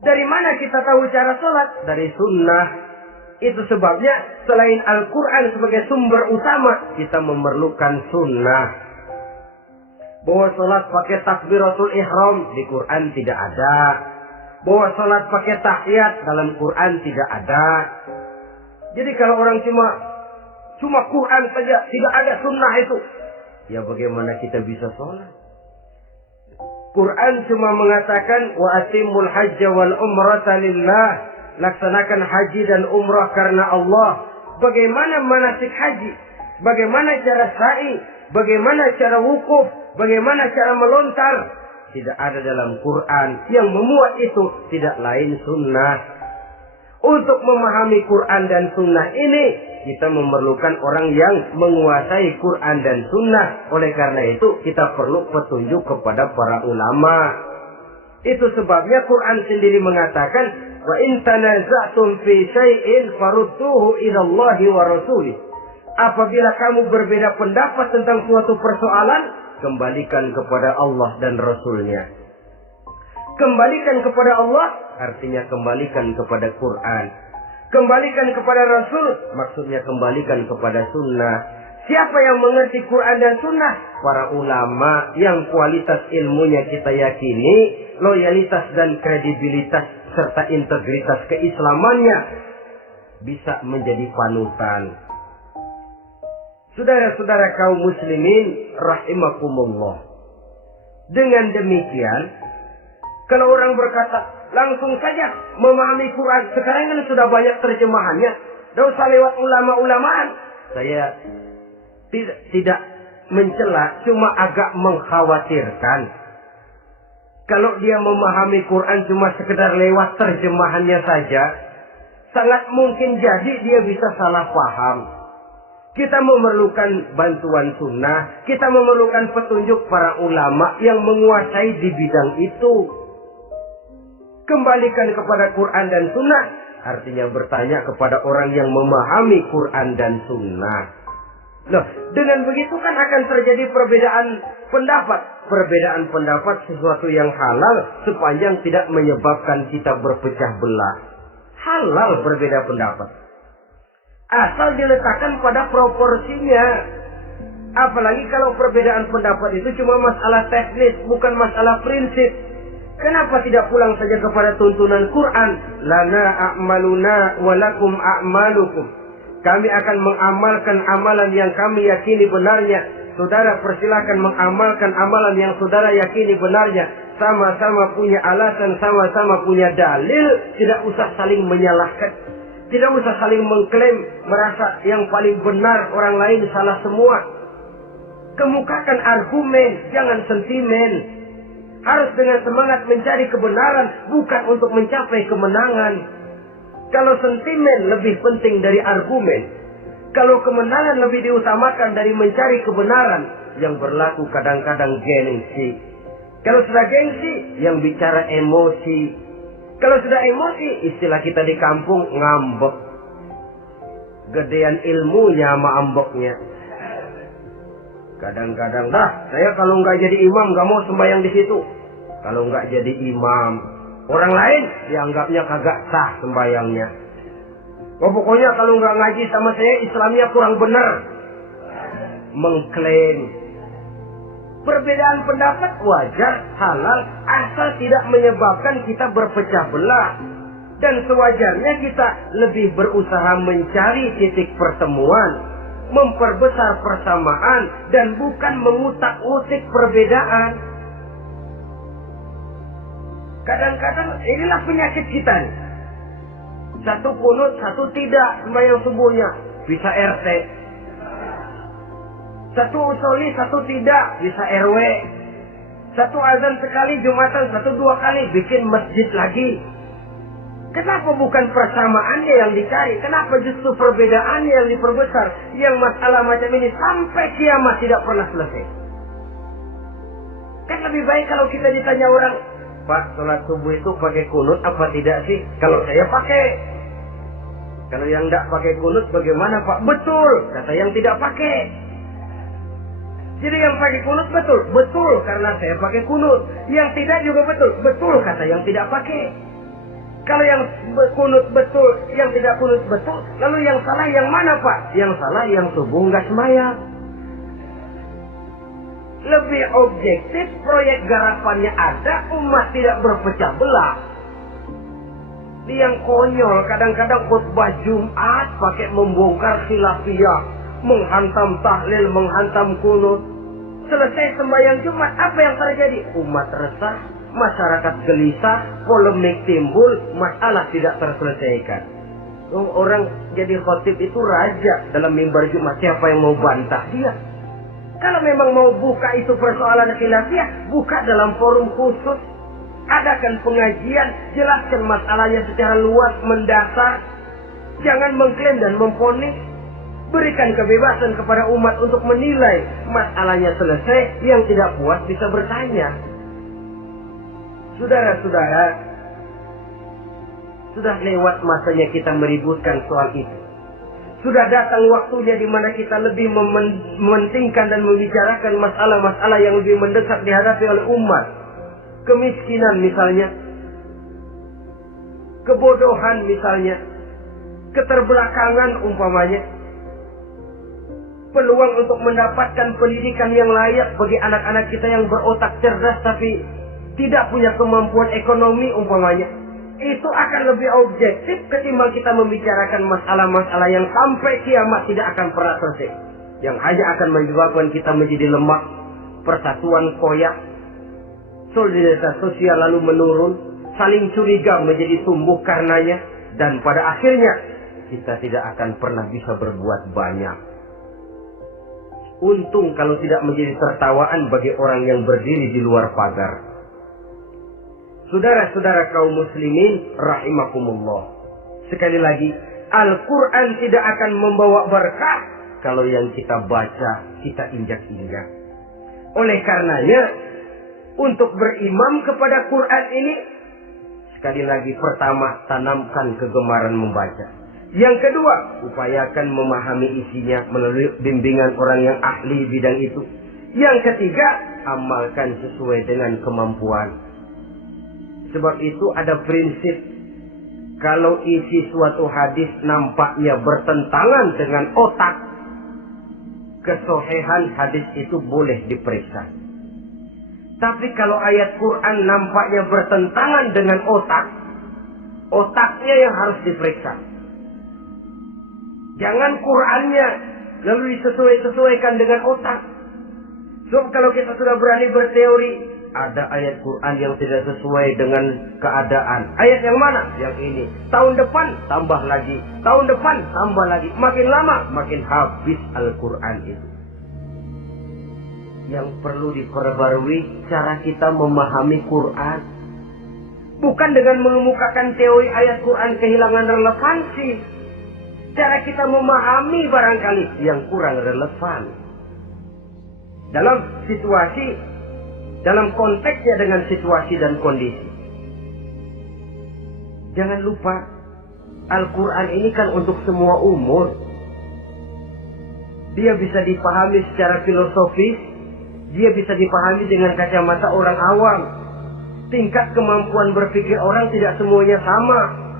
Dari mana kita tahu cara sholat? Dari sunnah. Itu sebabnya selain Al-Quran sebagai sumber utama, kita memerlukan sunnah. Bahwa sholat pakai takbiratul ihram di Quran tidak ada. Bahwa sholat pakai tahiyat dalam Quran tidak ada. Jadi kalau orang cuma Quran saja, tidak ada sunnah itu, ya bagaimana kita bisa sholat? Quran cuma mengatakan wa atimul hajja wal umrata lillah, laksanakan haji dan umrah karena Allah. Bagaimana manasik haji? Bagaimana cara sa'i? Bagaimana cara wukuf? Bagaimana cara melontar? Tidak ada dalam Quran. Yang memuat itu tidak lain sunnah. Untuk memahami Quran dan sunnah ini, kita memerlukan orang yang menguasai Quran dan sunnah. Oleh karena itu, kita perlu petunjuk kepada para ulama. Itu sebabnya Quran sendiri mengatakan, wa in tanaza'tum fi syai'in farudduhu ila Allahi wa rasulih. Apabila kamu berbeda pendapat tentang suatu persoalan, kembalikan kepada Allah dan Rasulnya. Kembalikan kepada Allah artinya kembalikan kepada Quran. Kembalikan kepada Rasul maksudnya kembalikan kepada sunnah. Siapa yang mengerti Quran dan sunnah? Para ulama yang kualitas ilmunya kita yakini, loyalitas dan kredibilitas serta integritas keislamannya bisa menjadi panutan. Saudara-saudara kaum muslimin rahimakumullah. Dengan demikian, kalau orang berkata langsung saja memahami Quran, sekarang kan sudah banyak terjemahannya, tidak usah lewat ulama-ulamaan. Saya tidak mencela, cuma agak mengkhawatirkan. Kalau dia memahami Quran cuma sekedar lewat terjemahannya saja, sangat mungkin jadi dia bisa salah paham. Kita memerlukan bantuan sunnah, kita memerlukan petunjuk para ulama yang menguasai di bidang itu. Kembalikan kepada Quran dan sunnah, artinya bertanya kepada orang yang memahami Quran dan sunnah. Loh, dengan begitu kan akan terjadi perbedaan pendapat. Perbedaan pendapat sesuatu yang halal sepanjang tidak menyebabkan kita berpecah belah. Halal berbeda pendapat, asal diletakkan pada proporsinya. Apalagi kalau perbedaan pendapat itu cuma masalah teknis, bukan masalah prinsip. Kenapa tidak pulang saja kepada tuntunan Quran? Lana a'maluna walakum a'malukum. Kami akan mengamalkan amalan yang kami yakini benarnya. Saudara persilakan mengamalkan amalan yang saudara yakini benarnya. Sama-sama punya alasan, sama-sama punya dalil. Tidak usah saling menyalahkan. Tidak usah saling mengklaim, merasa yang paling benar, orang lain salah semua. Kemukakan argumen, jangan sentimen. Harus dengan semangat mencari kebenaran, bukan untuk mencapai kemenangan. Kalau sentimen lebih penting dari argumen, kalau kemenangan lebih diutamakan dari mencari kebenaran, yang berlaku kadang-kadang gengsi. Kalau sudah gengsi, yang bicara emosi. Kalau sudah emosi, istilah kita di kampung, ngambek. Gedean ilmunya sama ambeknya. Kadang-kadang, saya kalau nggak jadi imam nggak mau sembahyang di situ. Kalau nggak jadi imam, orang lain dianggapnya kagak sah sembahyangnya. Pokoknya kalau nggak ngaji sama saya, Islamnya kurang benar. Mengklaim. Perbedaan pendapat wajar, halal, asal tidak menyebabkan kita berpecah belah. Dan sewajarnya kita lebih berusaha mencari titik pertemuan, memperbesar persamaan, dan bukan mengutak-utik perbedaan. Kadang-kadang inilah penyakit kita nih. Satu kunut, satu tidak sembahyang subuhnya. Bisa RT. Satu usoli, satu tidak, bisa RW. Satu azan sekali Jumatan, satu dua kali, bikin masjid lagi. Kenapa bukan persamaannya yang dicari? Kenapa justru perbedaannya yang diperbesar? Yang masalah macam ini sampai kiamat tidak pernah selesai. Kan lebih baik kalau kita ditanya orang, Pak, sholat subuh itu pakai kunut apa tidak sih? Kalau saya pakai. Kalau yang tidak pakai kunut bagaimana Pak? Betul, kata yang tidak pakai. Jadi yang pakai kunut betul, betul karena saya pakai kunut. Yang tidak juga betul, betul kata yang tidak pakai. Kalau yang kunut betul, yang tidak kunut betul, lalu yang salah yang mana Pak? Yang salah yang subuh nggak sembahyang. Lebih objektif, proyek garapannya ada, umat tidak berpecah belah. Yang konyol kadang-kadang khutbah Jumat pakai membongkar khilafiyah, menghantam tahlil, menghantam kunut. Selesai sembahyang Jumat, apa yang terjadi? Umat resah, masyarakat gelisah, polemik timbul, masalah tidak terselesaikan. Orang jadi khotib itu raja dalam mimbar Jumat, siapa yang mau bantah dia? Kalau memang mau buka itu persoalan khilafiyah, buka dalam forum khusus. Adakan pengajian, jelaskan masalahnya secara luas, mendasar. Jangan mengklaim dan memponis. Berikan kebebasan kepada umat untuk menilai. Masalahnya selesai, yang tidak puas bisa bertanya. Saudara-saudara, sudah lewat masanya kita meributkan soal itu. Sudah datang waktunya di mana kita lebih mementingkan dan membicarakan masalah-masalah yang lebih mendesak dihadapi oleh umat. Kemiskinan misalnya, kebodohan misalnya, keterbelakangan umpamanya, peluang untuk mendapatkan pendidikan yang layak bagi anak-anak kita yang berotak cerdas tapi tidak punya kemampuan ekonomi umpamanya. Itu akan lebih objektif ketimbang kita membicarakan masalah-masalah yang sampai kiamat tidak akan pernah selesai, yang hanya akan menyebabkan kita menjadi lemah, persatuan koyak, solidaritas sosial lalu menurun, saling curiga menjadi tumbuh karenanya, dan pada akhirnya kita tidak akan pernah bisa berbuat banyak. Untung kalau tidak menjadi tertawaan bagi orang yang berdiri di luar pagar. Saudara-saudara kaum muslimin rahimakumullah. Sekali lagi, Al-Quran tidak akan membawa berkah kalau yang kita baca, kita injak-injak. Oleh karenanya, untuk berimam kepada Quran ini, sekali lagi pertama, tanamkan kegemaran membaca. Yang kedua, upayakan memahami isinya melalui bimbingan orang yang ahli bidang itu. Yang ketiga, amalkan sesuai dengan kemampuan. Sebab itu ada prinsip, kalau isi suatu hadis nampaknya bertentangan dengan otak, kesohihan hadis itu boleh diperiksa. Tapi kalau ayat Quran nampaknya bertentangan dengan otak, otaknya yang harus diperiksa. Jangan Qur'annya lalu disesuaikan dengan otak. Sebab kalau kita sudah berani berteori, ada ayat Quran yang tidak sesuai dengan keadaan. Ayat yang mana? Yang ini. Tahun depan tambah lagi. Tahun depan tambah lagi. Makin lama makin habis Al-Quran itu. Yang perlu diperbarui cara kita memahami Quran. Bukan dengan mengemukakan teori ayat Quran kehilangan relevansi. Cara kita memahami barangkali yang kurang relevan. Dalam situasi, dalam konteksnya dengan situasi dan kondisi. Jangan lupa, Al-Quran ini kan untuk semua umur. Dia bisa dipahami secara filosofis, dia bisa dipahami dengan kacamata orang awam. Tingkat kemampuan berpikir orang tidak semuanya sama.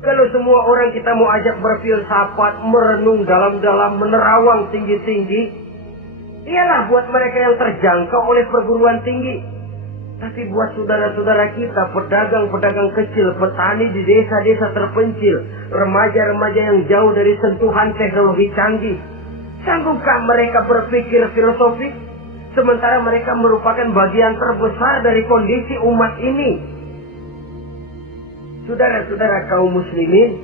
Kalau semua orang kita mau ajak berfilsafat, merenung dalam-dalam, menerawang tinggi-tinggi, ialah buat mereka yang terjangkau oleh perguruan tinggi. Tapi buat saudara-saudara kita, pedagang-pedagang kecil, petani di desa-desa terpencil, remaja-remaja yang jauh dari sentuhan teknologi canggih, sanggupkah mereka berpikir filosofis? Sementara mereka merupakan bagian terbesar dari kondisi umat ini. Saudara-saudara kaum muslimin,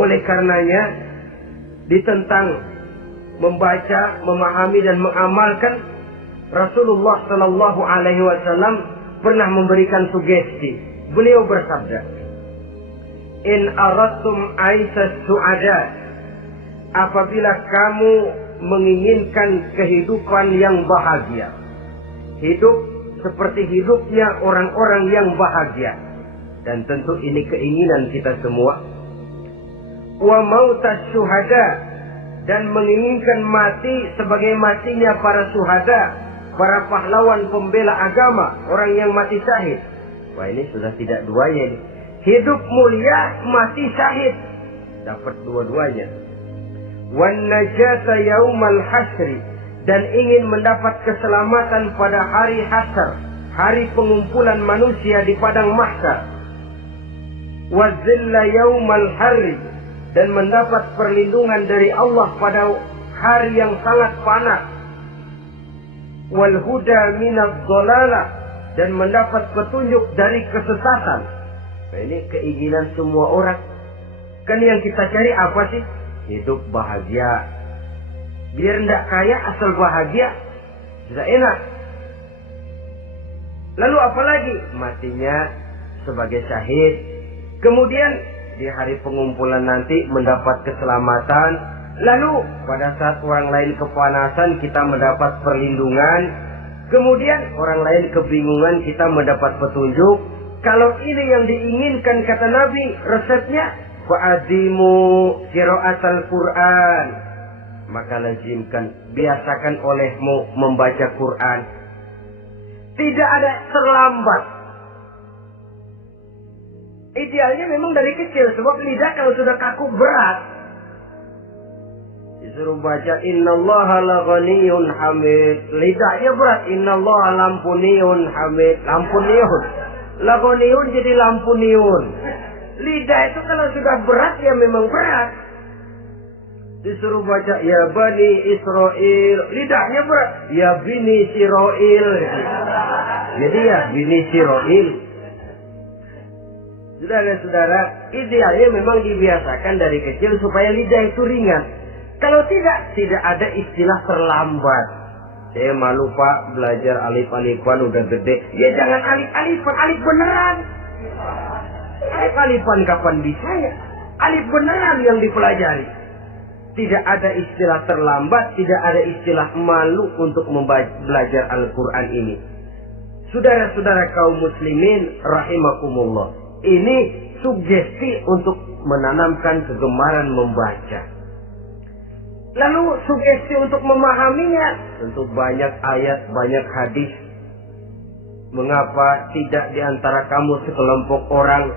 oleh karenanya ditentang membaca, memahami dan mengamalkan, Rasulullah Shallallahu Alaihi Wasallam pernah memberikan sugesti. Beliau bersabda, "In aradtum aisas su'ada," apabila kamu menginginkan kehidupan yang bahagia, hidup seperti hidupnya orang-orang yang bahagia, dan tentu ini keinginan kita semua. Wa mautas syuhada, dan menginginkan mati sebagai matinya para syuhada, para pahlawan pembela agama, orang yang mati syahid. Wah, ini sudah tidak duanya ini. Hidup mulia, mati syahid, dapat dua-duanya. Wan najata yaumal hasri, dan ingin mendapat keselamatan pada hari hasyr, hari pengumpulan manusia di padang mahsyar. Wa zilla yaumal harri, dan mendapat perlindungan dari Allah pada hari yang sangat panas. Wal huda minadh dhalalah, dan mendapat petunjuk dari kesesatan. Nah, ini keinginan semua orang. Kan yang kita cari apa sih? Hidup bahagia. Biar tidak kaya, asal bahagia, sudah enak. Lalu apalagi? Matinya sebagai syahid. Kemudian di hari pengumpulan nanti mendapat keselamatan. Lalu pada saat orang lain kepanasan, kita mendapat perlindungan. Kemudian orang lain kebingungan, kita mendapat petunjuk. Kalau ini yang diinginkan, kata Nabi, resepnya fa'azimu qira'atal Qur'an, maka lazimkan, biasakan olehmu membaca Quran. Tidak ada terlambat. Idealnya memang dari kecil, sebab lidah kalau sudah kaku berat. Disuruh baca innallaha laghaniyun hamid, lidahnya berat. Innallaha lampuniyun hamid, lampuniyun, laghaniyun jadi lampuniyun. Lidah itu kalau sudah berat, ya memang berat. Disuruh baca ya Bani Israel, lidahnya berat. Ya Bini Siroil, jadi ya Bini Siroil. Saudara-saudara, idealnya memang dibiasakan dari kecil supaya lidah itu ringan. Kalau tidak ada istilah terlambat. Saya malu Pak, belajar alif-alifan udah gede. Ya jangan alif-alifan, alif beneran. Alif-alifan kapan bisa ya? Alif beneran yang dipelajari. Tidak ada istilah terlambat, tidak ada istilah malu untuk belajar Al-Quran ini. Saudara-saudara kaum muslimin rahimakumullah, ini sugesti untuk menanamkan kegemaran membaca. Lalu sugesti untuk memahaminya, tentu banyak ayat, banyak hadis. Mengapa tidak di antara kamu sekelompok orang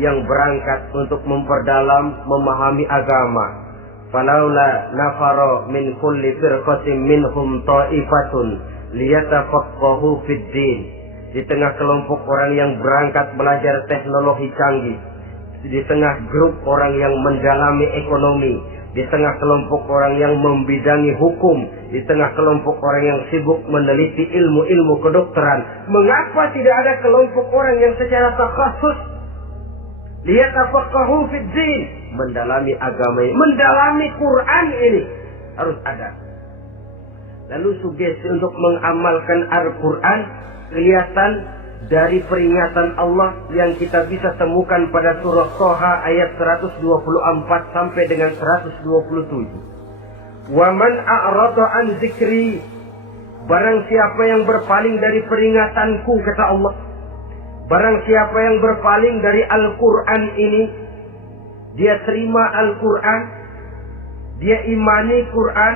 yang berangkat untuk memperdalam, memahami agama? Falaula nafara min kulli firqatin minhum ta'ifatun liyatafaqahu fid din. Di tengah kelompok orang yang berangkat belajar teknologi canggih, di tengah grup orang yang mendalami ekonomi, di tengah kelompok orang yang membidangi hukum, di tengah kelompok orang yang sibuk meneliti ilmu-ilmu kedokteran, mengapa tidak ada kelompok orang yang secara takhasus liyatafaqahu fid din, mendalami agama ini, mendalami Quran ini, harus ada. Lalu sugesti untuk mengamalkan Al-Quran kelihatan dari peringatan Allah yang kita bisa temukan pada surah Thaha ayat 124 sampai dengan 127. Wa man a'rada an zikri, barang siapa yang berpaling dari peringatanku, kata Allah, barang siapa yang berpaling dari Al-Quran ini, dia terima Al-Quran, dia imani Quran,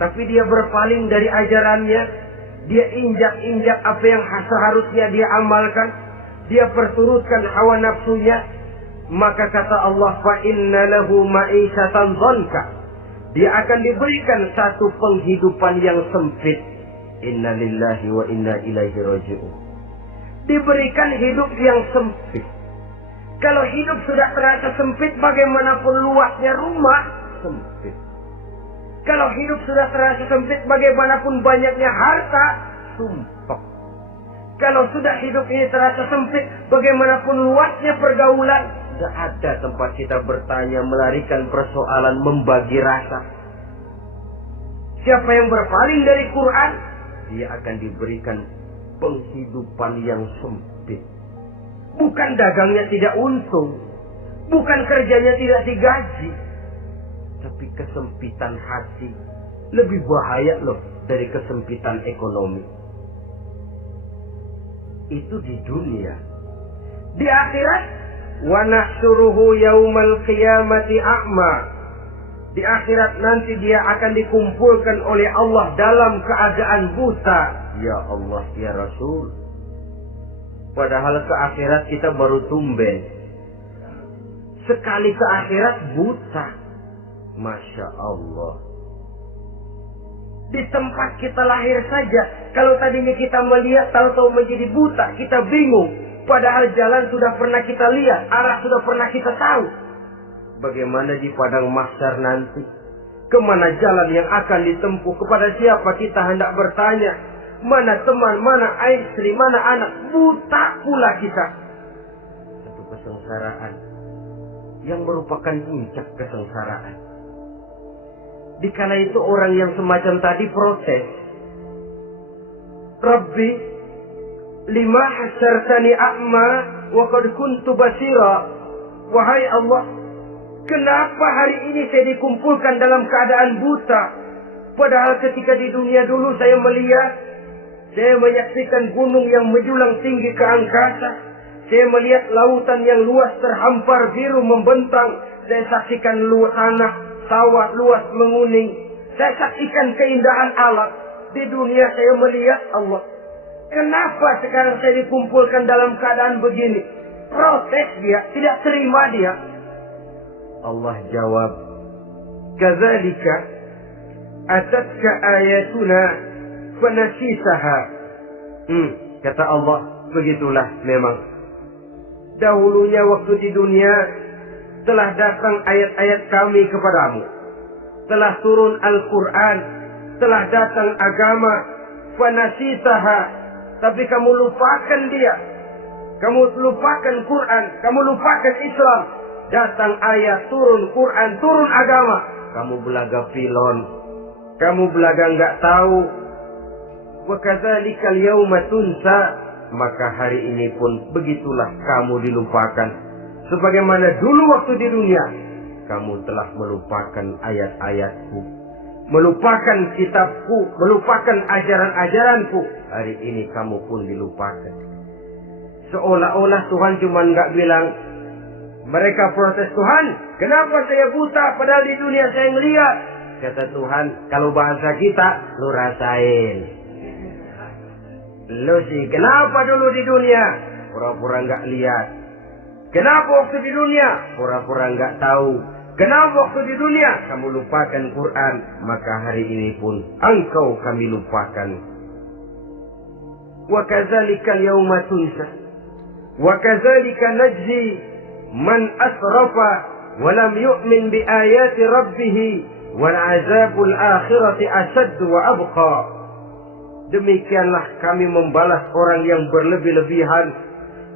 tapi dia berpaling dari ajarannya, dia injak-injak apa yang seharusnya dia amalkan, dia perturutkan hawa nafsunya, maka kata Allah, fa inna lahu ma'isyatan dhanka, dia akan diberikan satu penghidupan yang sempit. Inna lillahi wa inna ilaihi raji'un. Diberikan hidup yang sempit. Kalau hidup sudah terasa sempit, bagaimanapun luasnya rumah, sempit. Kalau hidup sudah terasa sempit, bagaimanapun banyaknya harta, sumpah. Kalau sudah hidup ini terasa sempit, bagaimanapun luasnya pergaulan, tidak ada tempat kita bertanya, melarikan persoalan, membagi rasa. Siapa yang berpaling dari Quran, dia akan diberikan penghidupan yang sempit. Bukan dagangnya tidak untung, bukan kerjanya tidak digaji, tapi kesempitan hati lebih bahaya loh dari kesempitan ekonomi. Itu di dunia. Di akhirat, wa nahsyuruhu yaumal qiyamati a'ma. Di akhirat nanti dia akan dikumpulkan oleh Allah dalam keadaan buta. Ya Allah, ya Rasul. Padahal ke akhirat kita baru tumben. Sekali ke akhirat buta. Masya Allah. Di tempat kita lahir saja, kalau tadinya kita melihat, tahu-tahu menjadi buta, kita bingung. Padahal jalan sudah pernah kita lihat, arah sudah pernah kita tahu. Bagaimana di padang mahsyar nanti? Kemana jalan yang akan ditempuh? Kepada siapa kita hendak bertanya? Mana teman, mana istri, mana anak? Buta pula kita. Satu kesengsaraan yang merupakan puncak kesengsaraan. Dikala itu orang yang semacam tadi protes. Rabbi, lima hasyartani a'ma wa qad kuntu basira. Wahai Allah, kenapa hari ini saya dikumpulkan dalam keadaan buta? Padahal ketika di dunia dulu saya melihat, saya menyaksikan gunung yang menjulang tinggi ke angkasa. Saya melihat lautan yang luas terhampar biru membentang. Saya saksikan tanah, sawah luas menguning. Saya saksikan keindahan alam. Di dunia saya melihat Allah. Kenapa sekarang saya dikumpulkan dalam keadaan begini? Protes dia, tidak terima dia. Allah jawab, kadzalika atatka ayatuna fanasisaha. Kata Allah, begitulah memang. Dahulunya waktu di dunia telah datang ayat-ayat kami kepadamu. Telah turun Al-Quran, telah datang agama, fanasisaha, tapi kamu lupakan dia. Kamu lupakan Quran, kamu lupakan Islam. Datang ayat, turun Quran, turun agama, kamu belaga pilon, kamu belaga enggak tahu. Wa kadzalikal yauma tunsa, maka hari ini pun begitulah kamu dilupakan. Sebagaimana dulu waktu di dunia, kamu telah melupakan ayat-ayatku, melupakan kitabku, melupakan ajaran-ajaranku. Hari ini kamu pun dilupakan. Seolah-olah Tuhan cuma nggak bilang, mereka protes, Tuhan, kenapa saya buta padahal di dunia saya ngeliat? Kata Tuhan, kalau bahasa kita, lu rasain. Lu sih, kenapa dulu di dunia? Pura-pura nggak lihat. Kenapa waktu di dunia? Pura-pura nggak tahu. Kenapa waktu di dunia? Kamu lupakan Quran, maka hari ini pun engkau kami lupakan. Wa kadzalikal yauma tunsa. Wa kadzalika najzi man asrafa walam yu'min bi ayati rabbih wal azabul akhirati asyaddu wa abqa. Demikianlah kami membalas orang yang berlebih-lebihan,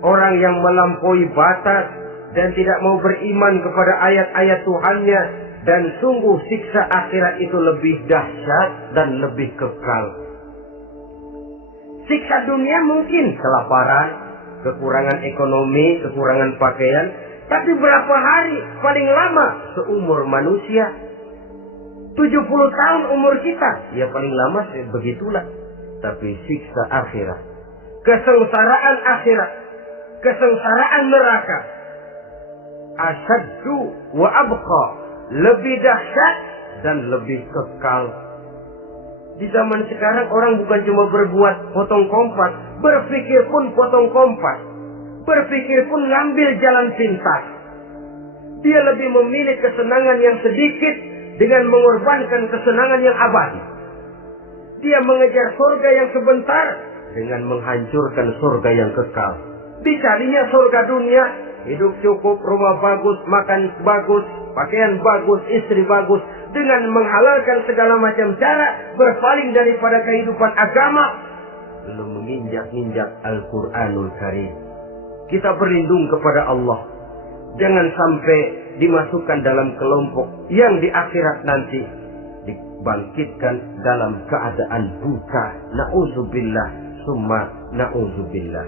orang yang melampaui batas dan tidak mau beriman kepada ayat-ayat Tuhannya, dan sungguh siksa akhirat itu lebih dahsyat dan lebih kekal. Siksa dunia mungkin kelaparan, kekurangan ekonomi, kekurangan pakaian, tapi berapa hari paling lama seumur manusia? 70 tahun umur kita, ya paling lama begitulah. Tapi siksa akhirat, kesengsaraan akhirat, kesengsaraan neraka, asyaddu wa abqa, lebih dahsyat dan lebih kekal. Di zaman sekarang orang bukan cuma berbuat potong kompas, berpikir pun potong kompas, berpikir pun ngambil jalan pintas. Dia lebih memilih kesenangan yang sedikit dengan mengorbankan kesenangan yang abadi. Dia mengejar surga yang sebentar dengan menghancurkan surga yang kekal. Dicarinya surga dunia, hidup cukup, rumah bagus, makan bagus, pakaian bagus, istri bagus, dengan menghalalkan segala macam cara, berpaling daripada kehidupan agama, belum menginjak-injak Al-Quranul Karim. Kita berlindung kepada Allah, jangan sampai dimasukkan dalam kelompok yang di akhirat nanti dibangkitkan dalam keadaan buta. Na'udzubillah summa na'udzubillah.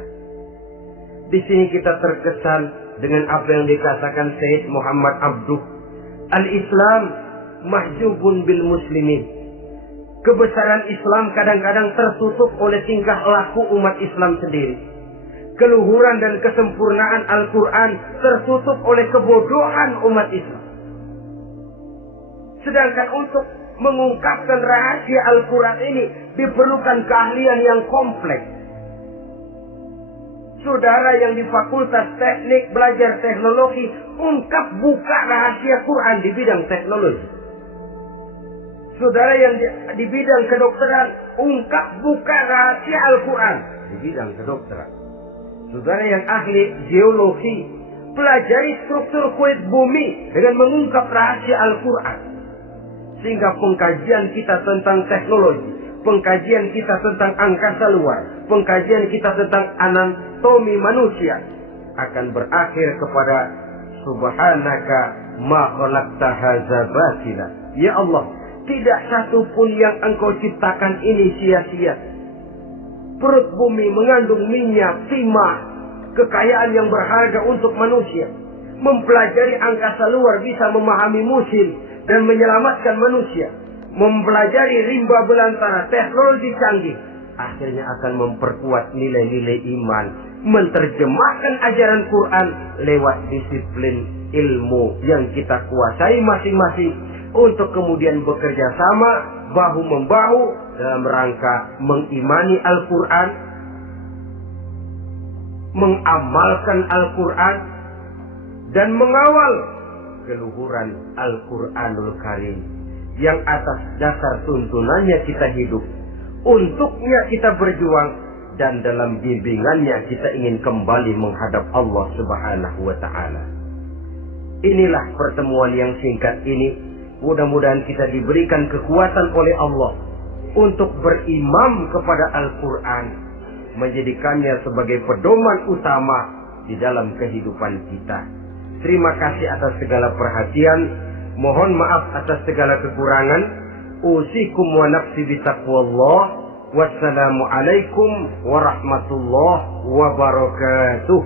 Di sini kita terkesan dengan apa yang dikatakan Sayyid Muhammad Abduh, al-Islam mahjubun bil muslimin. Kebesaran Islam kadang-kadang tertutup oleh tingkah laku umat Islam sendiri. Keluhuran dan kesempurnaan Al-Quran tertutup oleh kebodohan umat Islam. Sedangkan untuk mengungkapkan rahasia Al-Quran ini diperlukan keahlian yang kompleks. Saudara yang di Fakultas Teknik belajar teknologi, ungkap buka rahasia Quran di bidang teknologi. Saudara yang di bidang kedokteran, ungkap buka rahasia Al-Quran di bidang kedokteran. Saudara yang ahli geologi, pelajari struktur kulit bumi dengan mengungkap rahasia Al-Quran. Sehingga pengkajian kita tentang teknologi, pengkajian kita tentang angkasa luar, pengkajian kita tentang anatomi manusia akan berakhir kepada subhanaka ma khalaqta hadza batila. Ya Allah, tidak satu pun yang Engkau ciptakan ini sia-sia. Perut bumi mengandung minyak, timah, kekayaan yang berharga untuk manusia. Mempelajari angkasa luar bisa memahami musim dan menyelamatkan manusia. Mempelajari rimba belantara, teknologi canggih, akhirnya akan memperkuat nilai-nilai iman. Menerjemahkan ajaran Quran lewat disiplin ilmu yang kita kuasai masing-masing, untuk kemudian bekerja sama bahu-membahu dalam rangka mengimani Al-Quran, mengamalkan Al-Quran, dan mengawal keluhuran Al-Quranul Karim yang atas dasar tuntunannya kita hidup, untuknya kita berjuang, dan dalam bimbingannya kita ingin kembali menghadap Allah Subhanahu wa Ta'ala. Inilah pertemuan yang singkat ini. Mudah-mudahan kita diberikan kekuatan oleh Allah untuk berimam kepada Al-Quran, menjadikannya sebagai pedoman utama di dalam kehidupan kita. Terima kasih atas segala perhatian. Mohon maaf atas segala kekurangan. Usikum wa nafsi bitaqwallah. Wassalamualaikum warahmatullahi wabarakatuh.